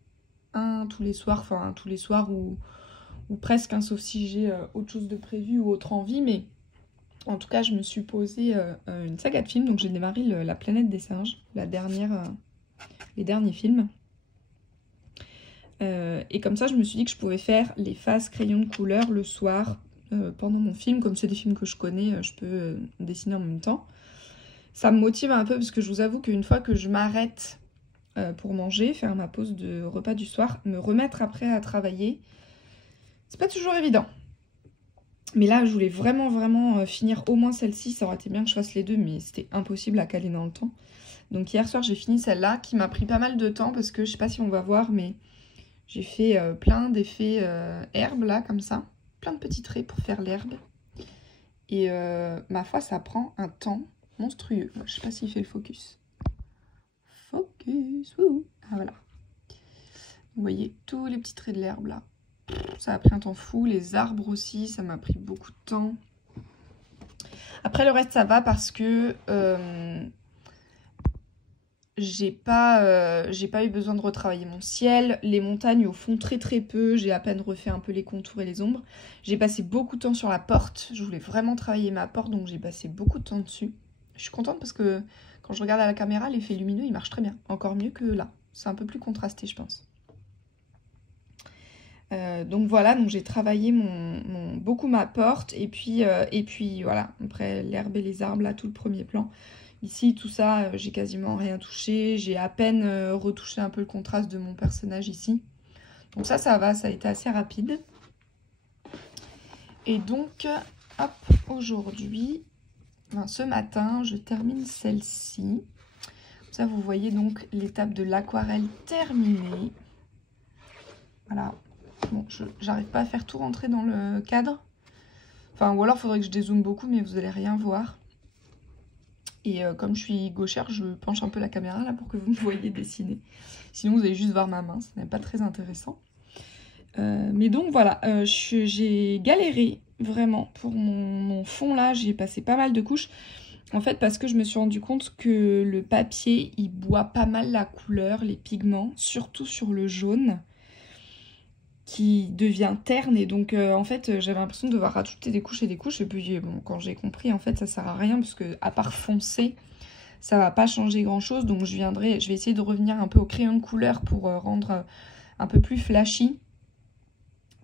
un tous les soirs, enfin tous les soirs ou presque, hein, sauf si j'ai autre chose de prévu ou autre envie, mais en tout cas je me suis posé une saga de films. Donc j'ai démarré La Planète des Singes, les derniers films, et comme ça je me suis dit que je pouvais faire les phases crayon de couleur le soir pendant mon film. Comme c'est des films que je connais, je peux dessiner en même temps. Ça me motive un peu parce que je vous avoue qu'une fois que je m'arrête pour manger, faire ma pause de repas du soir, me remettre après à travailler, c'est pas toujours évident. Mais là je voulais vraiment finir au moins celle-ci. Ça aurait été bien que je fasse les deux, mais c'était impossible à caler dans le temps. Donc hier soir j'ai fini celle-là qui m'a pris pas mal de temps parce que je sais pas si on va voir, mais J'ai fait plein d'effets herbes là, comme ça. Plein de petits traits pour faire l'herbe. Et ma foi, ça prend un temps monstrueux. Moi, je sais pas s'il fait le focus. Focus, wouh. Ah voilà. Vous voyez tous les petits traits de l'herbe là. Ça a pris un temps fou. Les arbres aussi, ça m'a pris beaucoup de temps. Après, le reste, ça va parce que j'ai pas eu besoin de retravailler mon ciel. Les montagnes au fond très très peu. J'ai à peine refait un peu les contours et les ombres. J'ai passé beaucoup de temps sur la porte. Je voulais vraiment travailler ma porte, donc j'ai passé beaucoup de temps dessus. Je suis contente parce que quand je regarde à la caméra, l'effet lumineux, il marche très bien. Encore mieux que là. C'est un peu plus contrasté, je pense. Donc voilà, donc j'ai travaillé beaucoup ma porte. Et puis voilà, après l'herbe et les arbres, là, tout le premier plan. Ici, tout ça, j'ai quasiment rien touché. J'ai à peine retouché un peu le contraste de mon personnage ici. Donc ça va, ça a été assez rapide. Et donc, hop, aujourd'hui, ce matin, je termine celle-ci. Ça, vous voyez donc l'étape de l'aquarelle terminée. Voilà. Bon, j'arrive pas à faire tout rentrer dans le cadre. Enfin, ou alors, il faudrait que je dézoome beaucoup, mais vous allez rien voir. Et comme je suis gauchère, je penche un peu la caméra là pour que vous me voyez dessiner. Sinon, vous allez juste voir ma main, ce n'est pas très intéressant. Mais donc voilà, j'ai galéré vraiment pour mon fond là. J'ai passé pas mal de couches. En fait, parce que je me suis rendu compte que le papier, il boit pas mal la couleur, les pigments, surtout sur le jaune, qui devient terne. Et donc, en fait, j'avais l'impression de devoir rajouter des couches et des couches. Et puis, bon, quand j'ai compris, en fait, ça sert à rien, parce que à part foncer, ça va pas changer grand-chose. Donc, je vais essayer de revenir un peu au crayon de couleur pour rendre un peu plus flashy.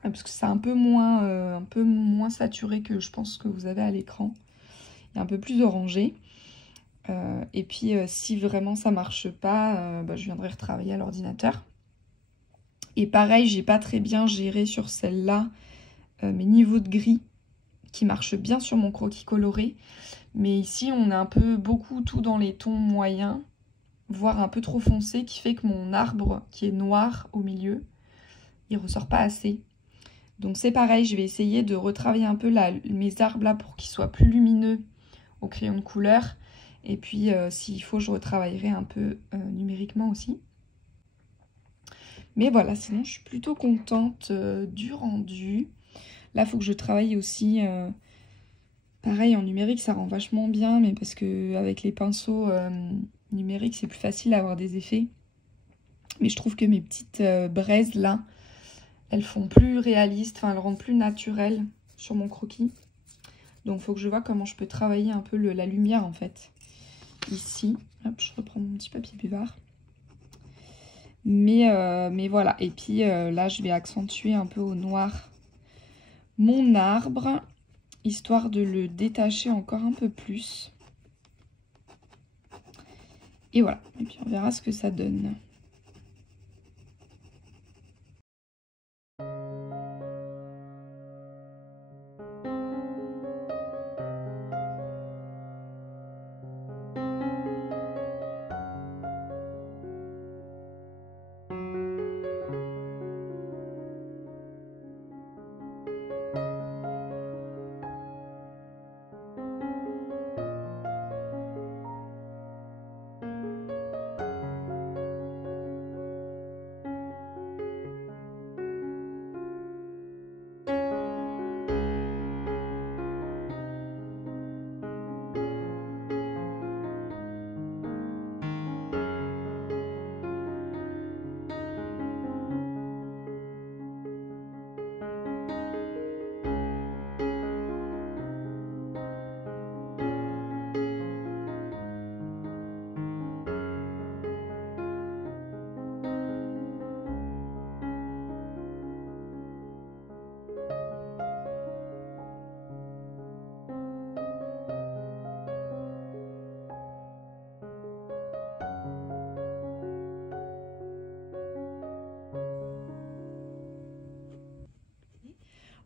Parce que c'est un peu moins saturé que je pense que vous avez à l'écran. Il y a un peu plus orangé. Et puis, si vraiment ça marche pas, je viendrai retravailler à l'ordinateur. Et pareil, j'ai pas très bien géré sur celle-là mes niveaux de gris qui marchent bien sur mon croquis coloré. Mais ici, on a beaucoup tout dans les tons moyens, voire un peu trop foncé, qui fait que mon arbre, qui est noir au milieu, il ressort pas assez. Donc c'est pareil, je vais essayer de retravailler un peu mes arbres là pour qu'ils soient plus lumineux au crayon de couleur. Et puis s'il faut, je retravaillerai un peu numériquement aussi. Mais voilà, sinon je suis plutôt contente du rendu. Là, il faut que je travaille aussi. Pareil, en numérique, ça rend vachement bien, mais parce que avec les pinceaux numériques, c'est plus facile d'avoir des effets. Mais je trouve que mes petites braises là, elles font plus réalistes, enfin elles rendent plus naturelles sur mon croquis. Donc il faut que je vois comment je peux travailler un peu la lumière en fait. Ici, hop, je reprends mon petit papier buvard. Mais voilà, et puis là je vais accentuer un peu au noir mon arbre, histoire de le détacher encore un peu plus. Et voilà, et puis on verra ce que ça donne.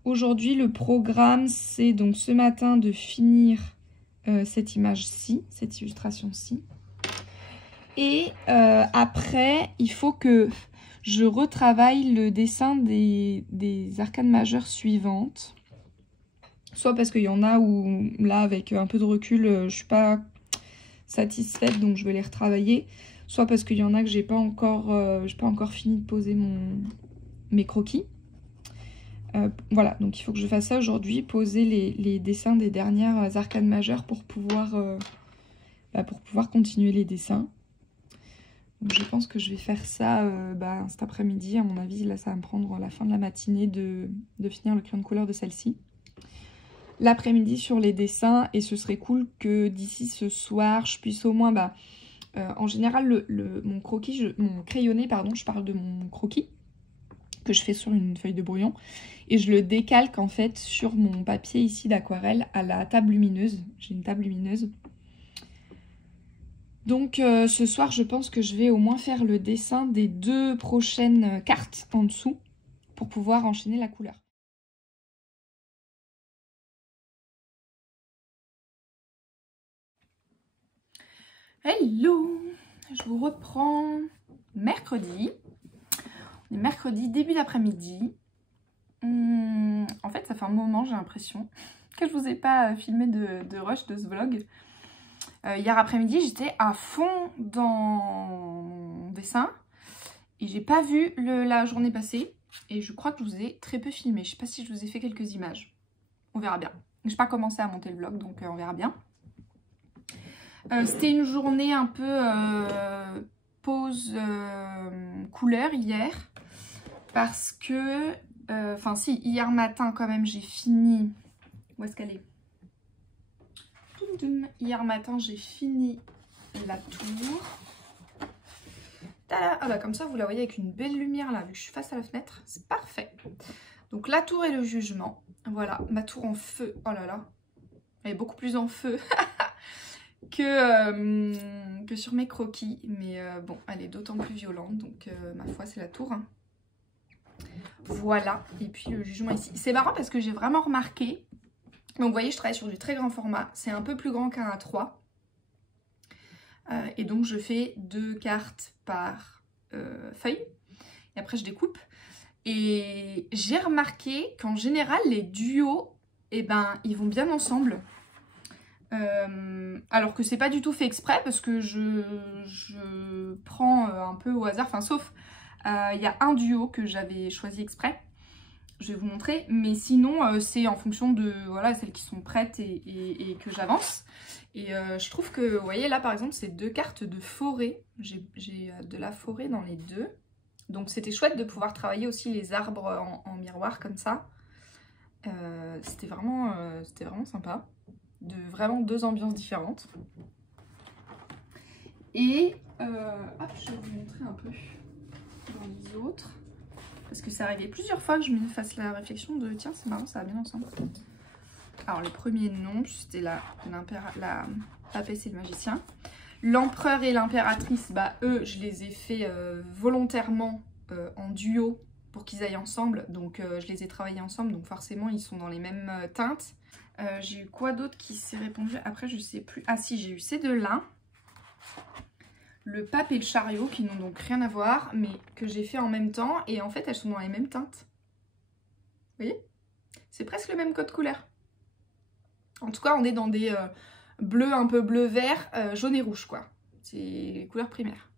Aujourd'hui, le programme, c'est donc ce matin de finir cette image-ci, cette illustration-ci. Et après, il faut que je retravaille le dessin des arcanes majeures suivantes. Soit parce qu'il y en a où, là, avec un peu de recul, je suis pas satisfaite, donc je vais les retravailler. Soit parce qu'il y en a que j'ai pas encore fini de poser mes croquis. Voilà, donc il faut que je fasse ça aujourd'hui, poser les dessins des dernières arcanes majeures pour pouvoir continuer les dessins. Donc je pense que je vais faire ça cet après-midi. À mon avis, là, ça va me prendre la fin de la matinée de finir le crayon de couleur de celle-ci. L'après-midi sur les dessins, et ce serait cool que d'ici ce soir, je puisse au moins... en général, mon crayonné, pardon, je parle de mon croquis, que je fais sur une feuille de brouillon, et je le décalque en fait sur mon papier ici d'aquarelle à la table lumineuse. J'ai une table lumineuse. Donc ce soir, je pense que je vais au moins faire le dessin des 2 prochaines cartes en dessous pour pouvoir enchaîner la couleur. Hello! Je vous reprends mercredi. On est mercredi, début d'après-midi. En fait, ça fait un moment, j'ai l'impression, que je vous ai pas filmé de rush de ce vlog. Hier après-midi, j'étais à fond dans mon dessin et j'ai pas vu la journée passer. Et je crois que je vous ai très peu filmé. Je sais pas si je vous ai fait quelques images. On verra bien. J'ai pas commencé à monter le vlog, donc on verra bien. C'était une journée un peu pause couleur hier. Parce que... Enfin si, hier matin quand même j'ai fini... Où est-ce qu'elle est? Hier matin j'ai fini la tour. Tada, ah bah comme ça vous la voyez avec une belle lumière là, vu que je suis face à la fenêtre. C'est parfait. Donc la tour et le jugement. Voilà, ma tour en feu. Oh là là. Elle est beaucoup plus en feu que sur mes croquis. Mais bon, elle est d'autant plus violente. Donc ma foi, c'est la tour. Hein. Voilà. Et puis le jugement ici. C'est marrant parce que j'ai vraiment remarqué. Donc vous voyez, je travaille sur du très grand format. C'est un peu plus grand qu'un A3. Et donc je fais 2 cartes par feuille. Et après je découpe. Et j'ai remarqué qu'en général, les duos, eh ben, ils vont bien ensemble. Alors que c'est pas du tout fait exprès parce que je prends un peu au hasard. Enfin, sauf, il y a un duo que j'avais choisi exprès. Je vais vous montrer. Mais sinon, c'est en fonction de voilà, celles qui sont prêtes et que j'avance. Et je trouve que, vous voyez, là, par exemple, c'est 2 cartes de forêt. J'ai de la forêt dans les 2. Donc c'était chouette de pouvoir travailler aussi les arbres en miroir comme ça. C'était vraiment sympa. Vraiment 2 ambiances différentes. Et hop, je vais vous montrer un peu dans les autres. Parce que c'est arrivé plusieurs fois que je me fasse la réflexion de tiens, c'est marrant, ça va bien ensemble. Alors le premier nom, c'était la papesse et le magicien. L'empereur et l'impératrice, bah eux, je les ai fait volontairement en duo pour qu'ils aillent ensemble. Donc je les ai travaillés ensemble, donc forcément ils sont dans les mêmes teintes. J'ai eu quoi d'autre qui s'est répondu? Après je sais plus. Ah si, j'ai eu ces 2-là. Le pape et le chariot qui n'ont donc rien à voir, mais que j'ai fait en même temps. Et en fait elles sont dans les mêmes teintes. Vous voyez? C'est presque le même code couleur. En tout cas on est dans des... bleu, un peu bleu-vert, jaune et rouge quoi. C'est les couleurs primaires.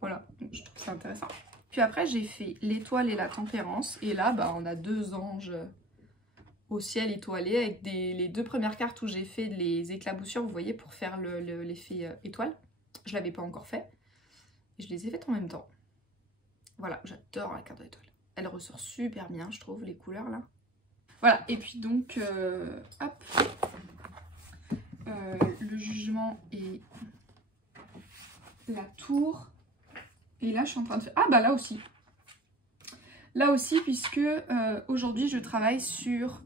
Voilà, donc je trouve ça intéressant. Puis après j'ai fait l'étoile et la tempérance. Et là bah, on a 2 anges au ciel étoilé avec les 2 premières cartes où j'ai fait les éclaboussures, vous voyez, pour faire l'effet étoile. Je l'avais pas encore fait. Et je les ai faites en même temps. Voilà, j'adore la carte de l'étoile. Elle ressort super bien, je trouve, les couleurs là. Voilà, et puis donc, hop. Le jugement et la tour. Et là je suis en train de faire... Ah bah là aussi. Là aussi puisque aujourd'hui je travaille sur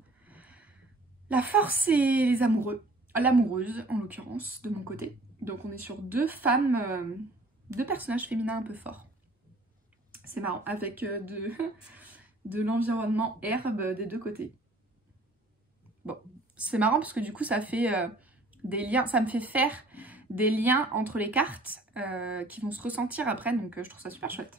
la force et les amoureux. L'amoureuse en l'occurrence de mon côté. Donc on est sur 2 femmes, 2 personnages féminins un peu forts. C'est marrant avec de l'environnement herbe des 2 côtés. Bon, c'est marrant parce que du coup ça fait... des liens, ça me fait faire des liens entre les cartes qui vont se ressentir après, donc je trouve ça super chouette.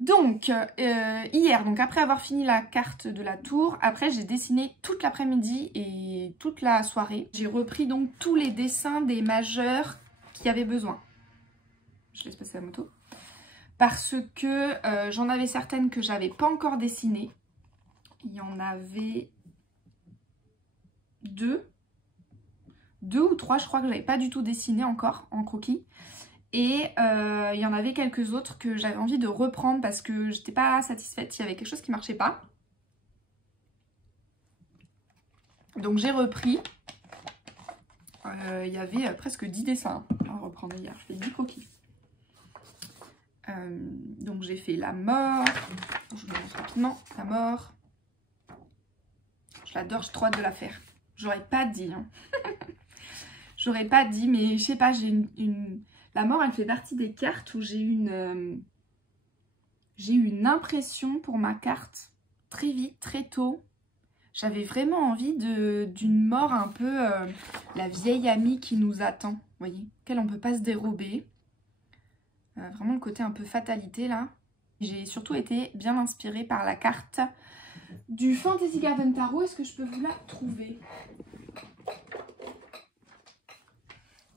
Donc, hier, donc après avoir fini la carte de la tour, après j'ai dessiné toute l'après-midi et toute la soirée. J'ai repris donc tous les dessins des majeurs qui avaient besoin. Je laisse passer la moto. Parce que j'en avais certaines que j'avais pas encore dessinées. Il y en avait deux ou trois, je crois, que j'avais pas du tout dessiné encore en croquis. Et il y en avait quelques autres que j'avais envie de reprendre parce que j'étais pas satisfaite, il y avait quelque chose qui marchait pas. Donc j'ai repris. Il y avait presque 10 dessins à reprendre hier, je fais 10 croquis. Donc j'ai fait la mort, je vous montre rapidement, la mort. Je l'adore, j'ai trop hâte de la faire. J'aurais pas dit, hein. J'aurais pas dit, mais je sais pas, j'ai une... La mort, elle fait partie des cartes où j'ai eu une impression pour ma carte très vite, très tôt. J'avais vraiment envie d'une mort un peu la vieille amie qui nous attend, vous voyez, qu'elle on peut pas se dérober. Vraiment le côté un peu fatalité là. J'ai surtout été bien inspirée par la carte du Fantasy Garden Tarot. Est-ce que je peux vous la trouver?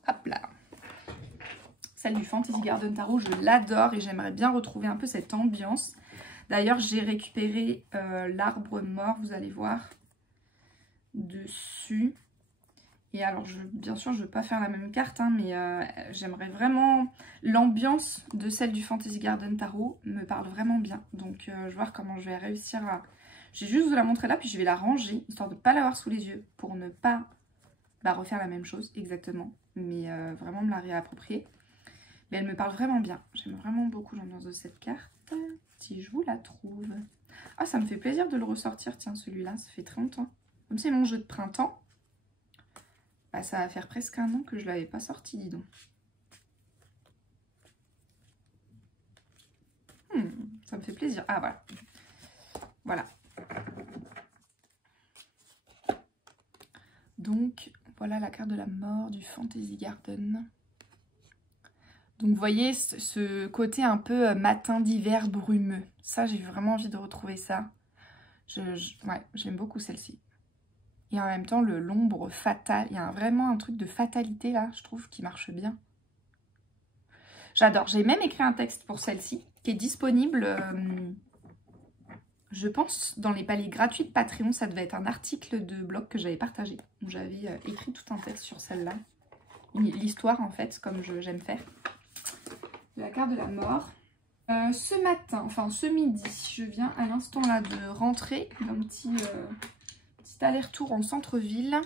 Hop là. Celle du Fantasy Garden Tarot, je l'adore et j'aimerais bien retrouver un peu cette ambiance. D'ailleurs, j'ai récupéré l'arbre mort, vous allez voir, dessus. Et alors, bien sûr, je ne veux pas faire la même carte, hein, mais j'aimerais vraiment... L'ambiance de celle du Fantasy Garden Tarot me parle vraiment bien. Donc, je vais voir comment je vais réussir à... Je vais juste vous la montrer là, puis je vais la ranger, histoire de ne pas l'avoir sous les yeux, pour ne pas refaire la même chose, exactement. Mais vraiment me la réapproprier. Mais elle me parle vraiment bien. J'aime vraiment beaucoup l'ambiance de cette carte. Si je vous la trouve. Ah, ça me fait plaisir de le ressortir, tiens, celui-là. Ça fait très longtemps. Comme c'est mon jeu de printemps, bah, ça va faire presque un an que je ne l'avais pas sorti, dis donc. Ça me fait plaisir. Ah, voilà. Voilà. Donc, voilà la carte de la mort du Fantasy Garden. Donc vous voyez ce côté un peu matin d'hiver brumeux. Ça, j'ai vraiment envie de retrouver ça. Ouais, j'aime beaucoup celle-ci. Et en même temps, l'ombre fatale. Il y a vraiment un truc de fatalité là, je trouve, qui marche bien. J'adore. J'ai même écrit un texte pour celle-ci, qui est disponible, je pense, dans les paliers gratuits de Patreon. Ça devait être un article de blog que j'avais partagé. Où j'avais écrit tout un texte sur celle-là. L'histoire, en fait, comme j'aime faire. La carte de la mort. Ce matin, enfin ce midi, je viens à l'instant là de rentrer d'un petit aller-retour en centre-ville.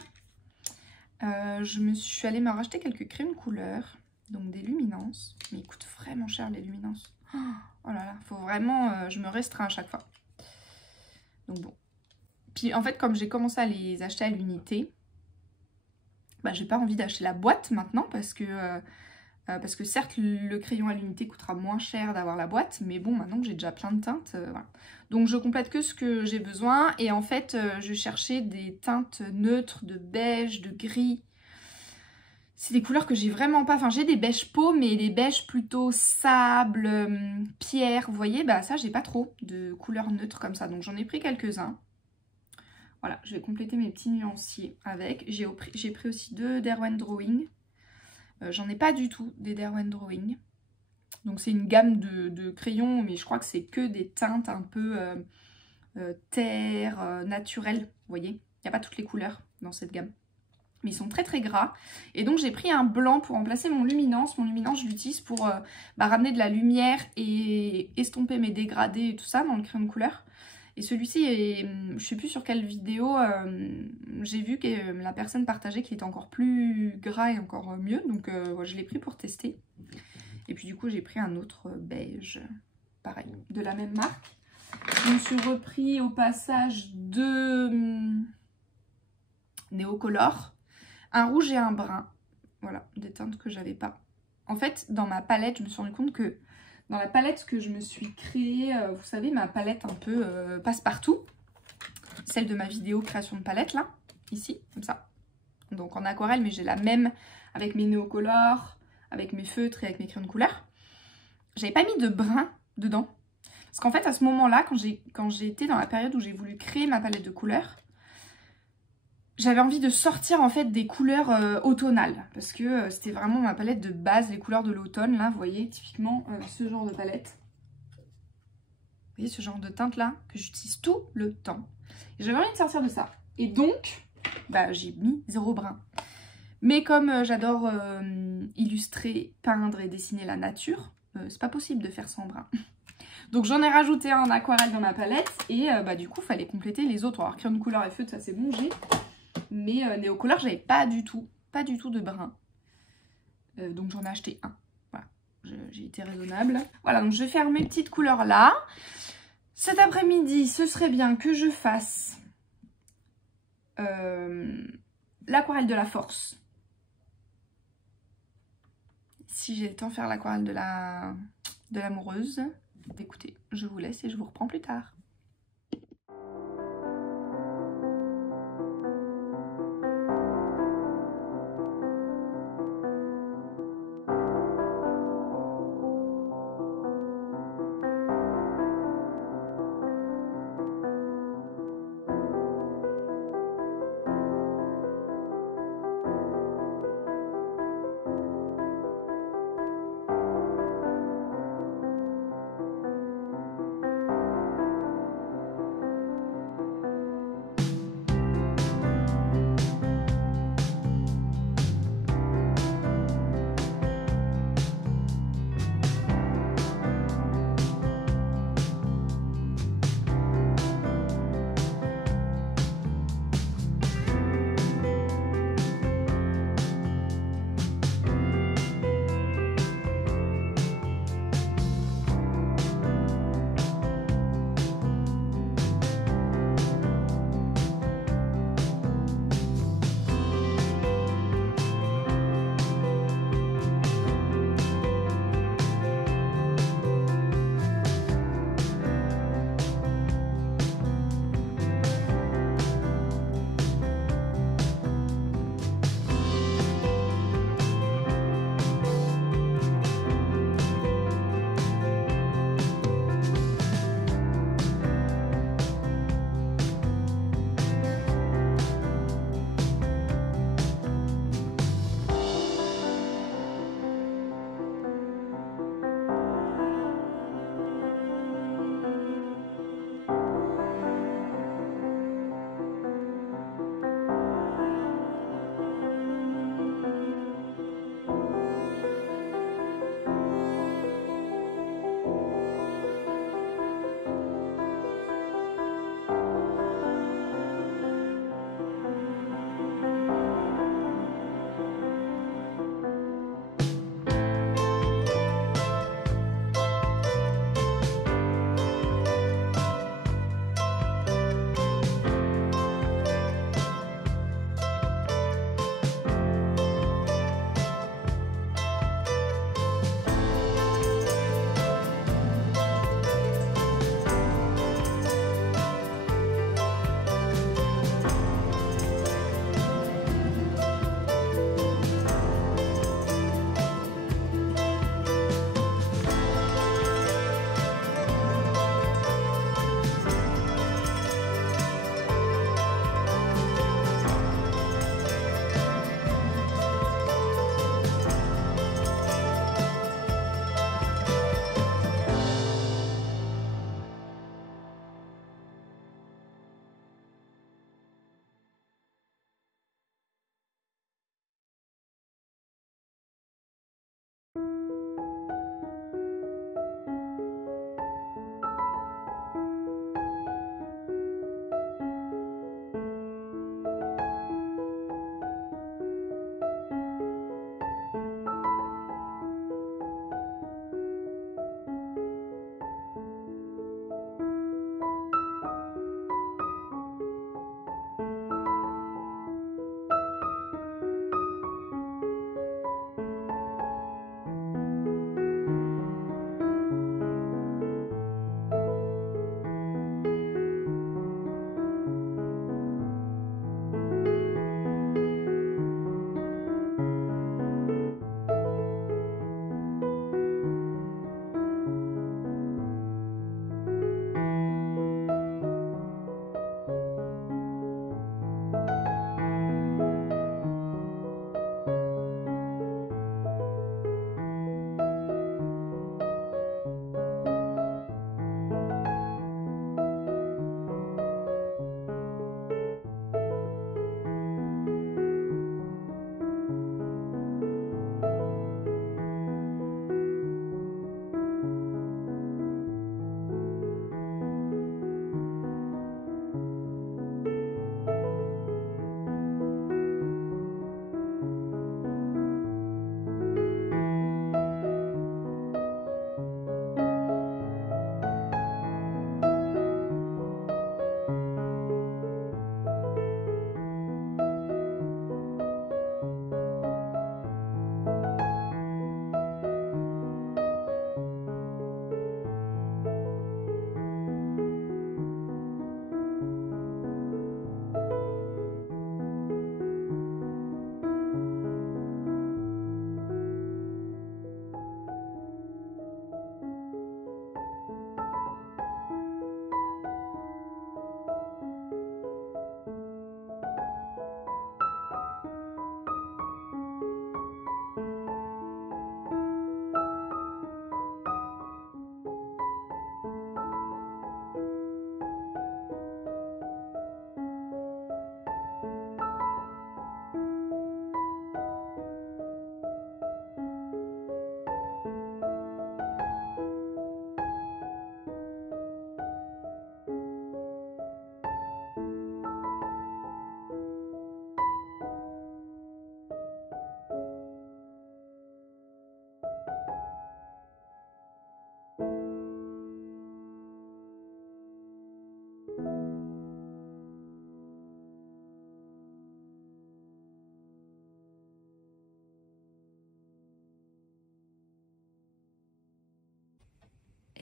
Je suis allée me racheter quelques crèmes couleurs, donc des luminances. Mais ils coûtent vraiment cher les luminances. Oh là là, faut vraiment, je me restreins à chaque fois. Donc bon. Puis en fait, comme j'ai commencé à les acheter à l'unité, bah, j'ai pas envie d'acheter la boîte maintenant parce que certes le crayon à l'unité coûtera moins cher d'avoir la boîte, mais bon, maintenant que j'ai déjà plein de teintes, voilà. Donc je complète que ce que j'ai besoin et en fait je cherchais des teintes neutres de beige, de gris. C'est des couleurs que j'ai vraiment pas, enfin j'ai des beiges peau mais des beiges plutôt sable, pierre, vous voyez, bah ça j'ai pas trop de couleurs neutres comme ça, donc j'en ai pris quelques-uns. Voilà, je vais compléter mes petits nuanciers avec. J'ai pris aussi deux Derwent Drawing. J'en ai pas du tout des Derwent Drawing. Donc c'est une gamme de crayons, mais je crois que c'est que des teintes un peu terre, naturelles. Vous voyez, il n'y a pas toutes les couleurs dans cette gamme. Mais ils sont très très gras. Et donc j'ai pris un blanc pour remplacer mon luminance. Mon luminance, je l'utilise pour ramener de la lumière et estomper mes dégradés et tout ça dans le crayon de couleur. Et celui-ci, je sais plus sur quelle vidéo, j'ai vu que la personne partageait qu'il était encore plus gras et encore mieux. Donc je l'ai pris pour tester. Et puis du coup, j'ai pris un autre beige, pareil, de la même marque. Je me suis repris au passage deux Néocolor, un rouge et un brun. Voilà, des teintes que j'avais pas. En fait, dans ma palette, je me suis rendu compte que dans la palette que je me suis créée, vous savez, ma palette un peu passe-partout, celle de ma vidéo création de palette, là, ici, comme ça. Donc en aquarelle, mais j'ai la même avec mes néocolores, avec mes feutres et avec mes crayons de couleur. J'avais pas mis de brun dedans. Parce qu'en fait, à ce moment-là, quand j'ai été dans la période où j'ai voulu créer ma palette de couleurs, j'avais envie de sortir en fait des couleurs automnales. Parce que c'était vraiment ma palette de base, les couleurs de l'automne. Là, vous voyez, typiquement ce genre de palette. Vous voyez ce genre de teinte là, que j'utilise tout le temps. Et j'avais envie de sortir de ça. Et donc, bah, j'ai mis 0 brin. Mais comme j'adore illustrer, peindre et dessiner la nature, c'est pas possible de faire sans brin. Donc j'en ai rajouté un en aquarelle dans ma palette et bah, du coup il fallait compléter les autres. Alors crayon de couleur et feutre, ça c'est bon, j'ai. Mais néocolore, j'avais pas du tout de brin. Donc j'en ai acheté un. Voilà, j'ai été raisonnable. Voilà, donc je vais faire mes petites couleurs là. Cet après-midi, ce serait bien que je fasse l'aquarelle de la force. Si j'ai le temps de faire l'aquarelle de l'amoureuse. Écoutez, je vous laisse et je vous reprends plus tard.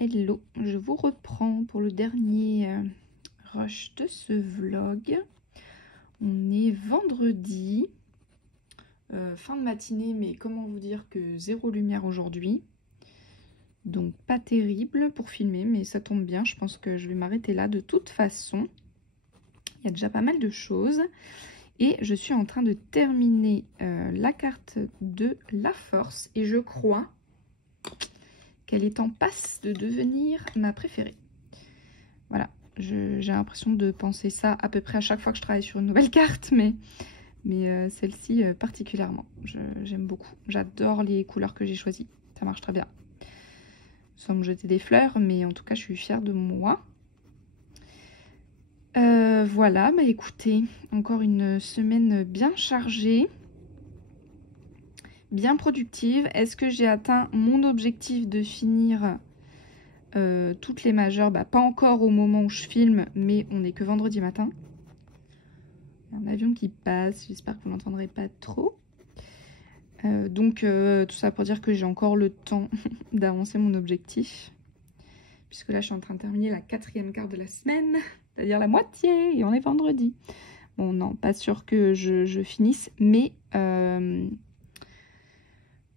Hello, je vous reprends pour le dernier rush de ce vlog. On est vendredi, fin de matinée, mais comment vous dire que zéro lumière aujourd'hui. Donc pas terrible pour filmer, mais ça tombe bien, je pense que je vais m'arrêter là de toute façon. Il y a déjà pas mal de choses. Et je suis en train de terminer la carte de la force. Et je crois qu'elle est en passe de devenir ma préférée. Voilà, j'ai l'impression de penser ça à peu près à chaque fois que je travaille sur une nouvelle carte, mais celle-ci particulièrement, j'aime beaucoup. J'adore les couleurs que j'ai choisies, ça marche très bien. Sans me jeter des fleurs, mais en tout cas je suis fière de moi. Voilà, bah écoutez, encore une semaine bien chargée, bien productive. Est-ce que j'ai atteint mon objectif de finir toutes les majeures? Bah, pas encore au moment où je filme, mais on n'est que vendredi matin. Il y a un avion qui passe, j'espère que vous n'entendrez pas trop. Donc tout ça pour dire que j'ai encore le temps d'avancer mon objectif. Puisque là je suis en train de terminer la 4e carte de la semaine, c'est-à-dire la moitié, et on est vendredi. Bon non, pas sûr que je finisse, mais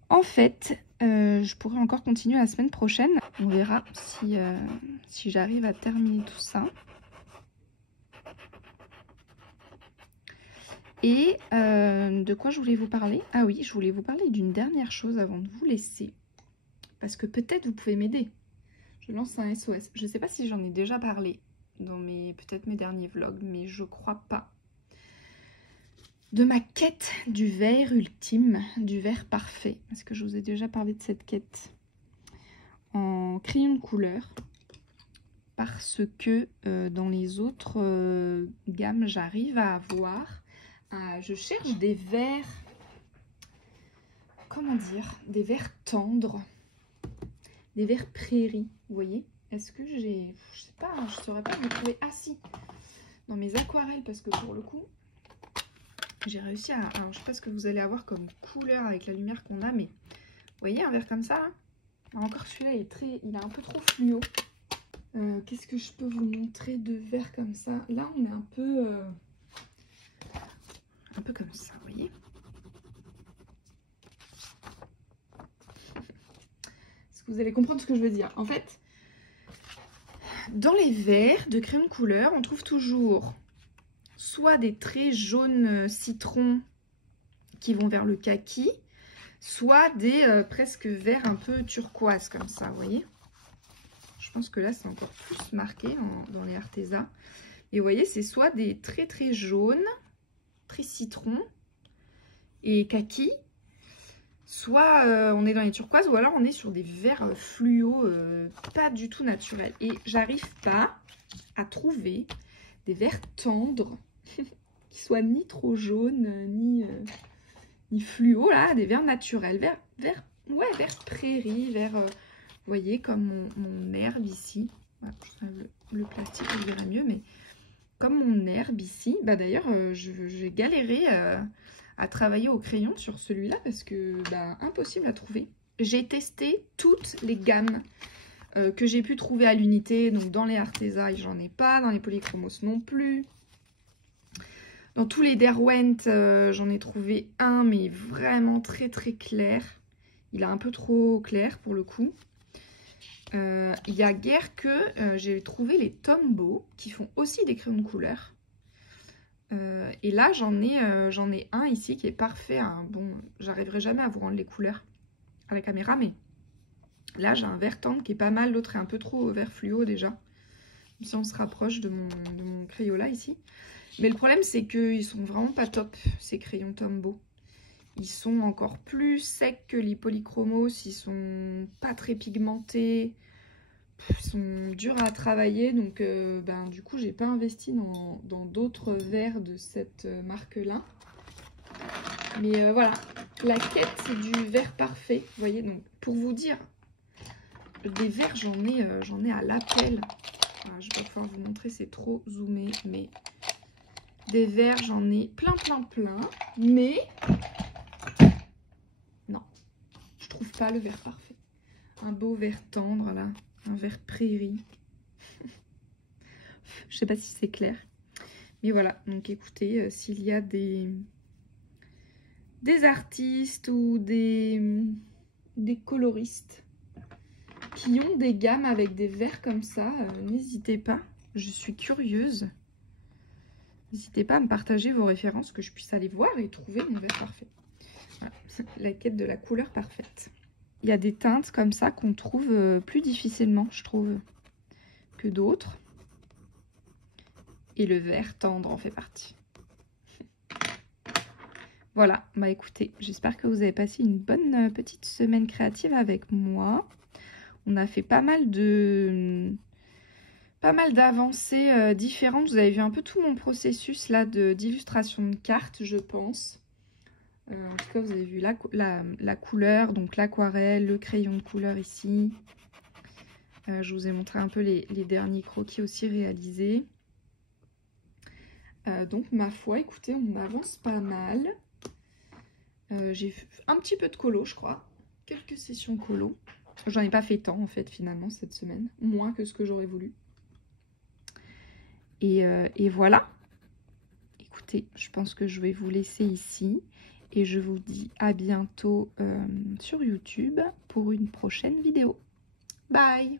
en fait, je pourrais encore continuer la semaine prochaine. On verra si j'arrive à terminer tout ça. Et de quoi je voulais vous parler? Ah oui, je voulais vous parler d'une dernière chose avant de vous laisser. Parce que peut-être vous pouvez m'aider. Je lance un SOS. Je ne sais pas si j'en ai déjà parlé dans peut-être mes derniers vlogs, mais je crois pas. De ma quête du vert ultime, du vert parfait. Est-ce que je vous ai déjà parlé de cette quête en crayon de couleur? Parce que dans les autres gammes, j'arrive à avoir... je cherche des verts... Comment dire? Des verts tendres. Des verts prairies, vous voyez? Est-ce que j'ai... Je sais pas, je saurais pas me trouver... Ah si! Dans mes aquarelles, parce que pour le coup... J'ai réussi à... Alors, je sais pas ce que vous allez avoir comme couleur avec la lumière qu'on a, mais... Vous voyez un vert comme ça, là? Alors, encore celui-là, il est un peu trop fluo. Qu'est-ce que je peux vous montrer de vert comme ça? Là, on est un peu comme ça, vous voyez? Est-ce que vous allez comprendre ce que je veux dire? En fait, dans les verts de crayon de couleur, on trouve toujours... soit des traits jaunes citron qui vont vers le kaki, soit des presque verts un peu turquoise comme ça, vous voyez. Je pense que là, c'est encore plus marqué dans les Arteza. Et vous voyez, c'est soit des traits très jaunes, très citron et kaki, soit on est dans les turquoises, ou alors on est sur des verts fluo, pas du tout naturels. Et j'arrive pas à trouver des verts tendres qui soient ni trop jaunes, ni fluo, là, des verts naturels, verts prairie, verts, vous voyez, comme mon herbe ici. Voilà, le plastique, je verrai mieux, mais comme mon herbe ici. Bah d'ailleurs, j'ai galéré à travailler au crayon sur celui-là parce que, bah, impossible à trouver. J'ai testé toutes les gammes que j'ai pu trouver à l'unité, donc dans les Arteza, j'en ai pas, dans les Polychromos non plus. Dans tous les Derwent, j'en ai trouvé un, mais vraiment très très clair. Il est un peu trop clair pour le coup. Il y a guère que j'ai trouvé les Tombow, qui font aussi des crayons de couleur. Et là, j'en ai un ici qui est parfait. Hein. Bon, j'arriverai jamais à vous rendre les couleurs à la caméra, mais là, j'ai un vert tendre qui est pas mal. L'autre est un peu trop vert fluo déjà. Si on se rapproche de mon Crayola ici. Mais le problème, c'est qu'ils sont vraiment pas top, ces crayons Tombow. Ils sont encore plus secs que les Polychromos, ils sont pas très pigmentés, ils sont durs à travailler. Donc, ben, du coup, j'ai pas investi dans d'autres verres de cette marque-là. Mais voilà, la quête du vert parfait, vous voyez. Donc, pour vous dire, des verres, j'en ai à l'appel. Voilà, je vais pouvoir vous montrer, c'est trop zoomé, mais... Des verres, j'en ai plein, mais non, je trouve pas le vert parfait. Un beau vert tendre, là. un vert prairie. Je sais pas si c'est clair. Mais voilà, donc écoutez, s'il y a des artistes ou des coloristes qui ont des gammes avec des verts comme ça, n'hésitez pas, je suis curieuse. N'hésitez pas à me partager vos références, que je puisse aller voir et trouver mon vert parfait. Voilà, la quête de la couleur parfaite. Il y a des teintes comme ça qu'on trouve plus difficilement, je trouve, que d'autres. Et le vert tendre en fait partie. Voilà, bah écoutez, j'espère que vous avez passé une bonne petite semaine créative avec moi. On a fait pas mal d'avancées différentes. Vous avez vu un peu tout mon processus là d'illustration de cartes, je pense. En tout cas, vous avez vu la couleur, donc l'aquarelle, le crayon de couleur ici. Je vous ai montré un peu les derniers croquis aussi réalisés. Donc ma foi, écoutez, on avance pas mal. J'ai fait un petit peu de colo, je crois. Quelques sessions colo. J'en ai pas fait tant en fait finalement cette semaine. Moins que ce que j'aurais voulu. Et voilà. Écoutez, je pense que je vais vous laisser ici. Et je vous dis à bientôt sur YouTube pour une prochaine vidéo. Bye!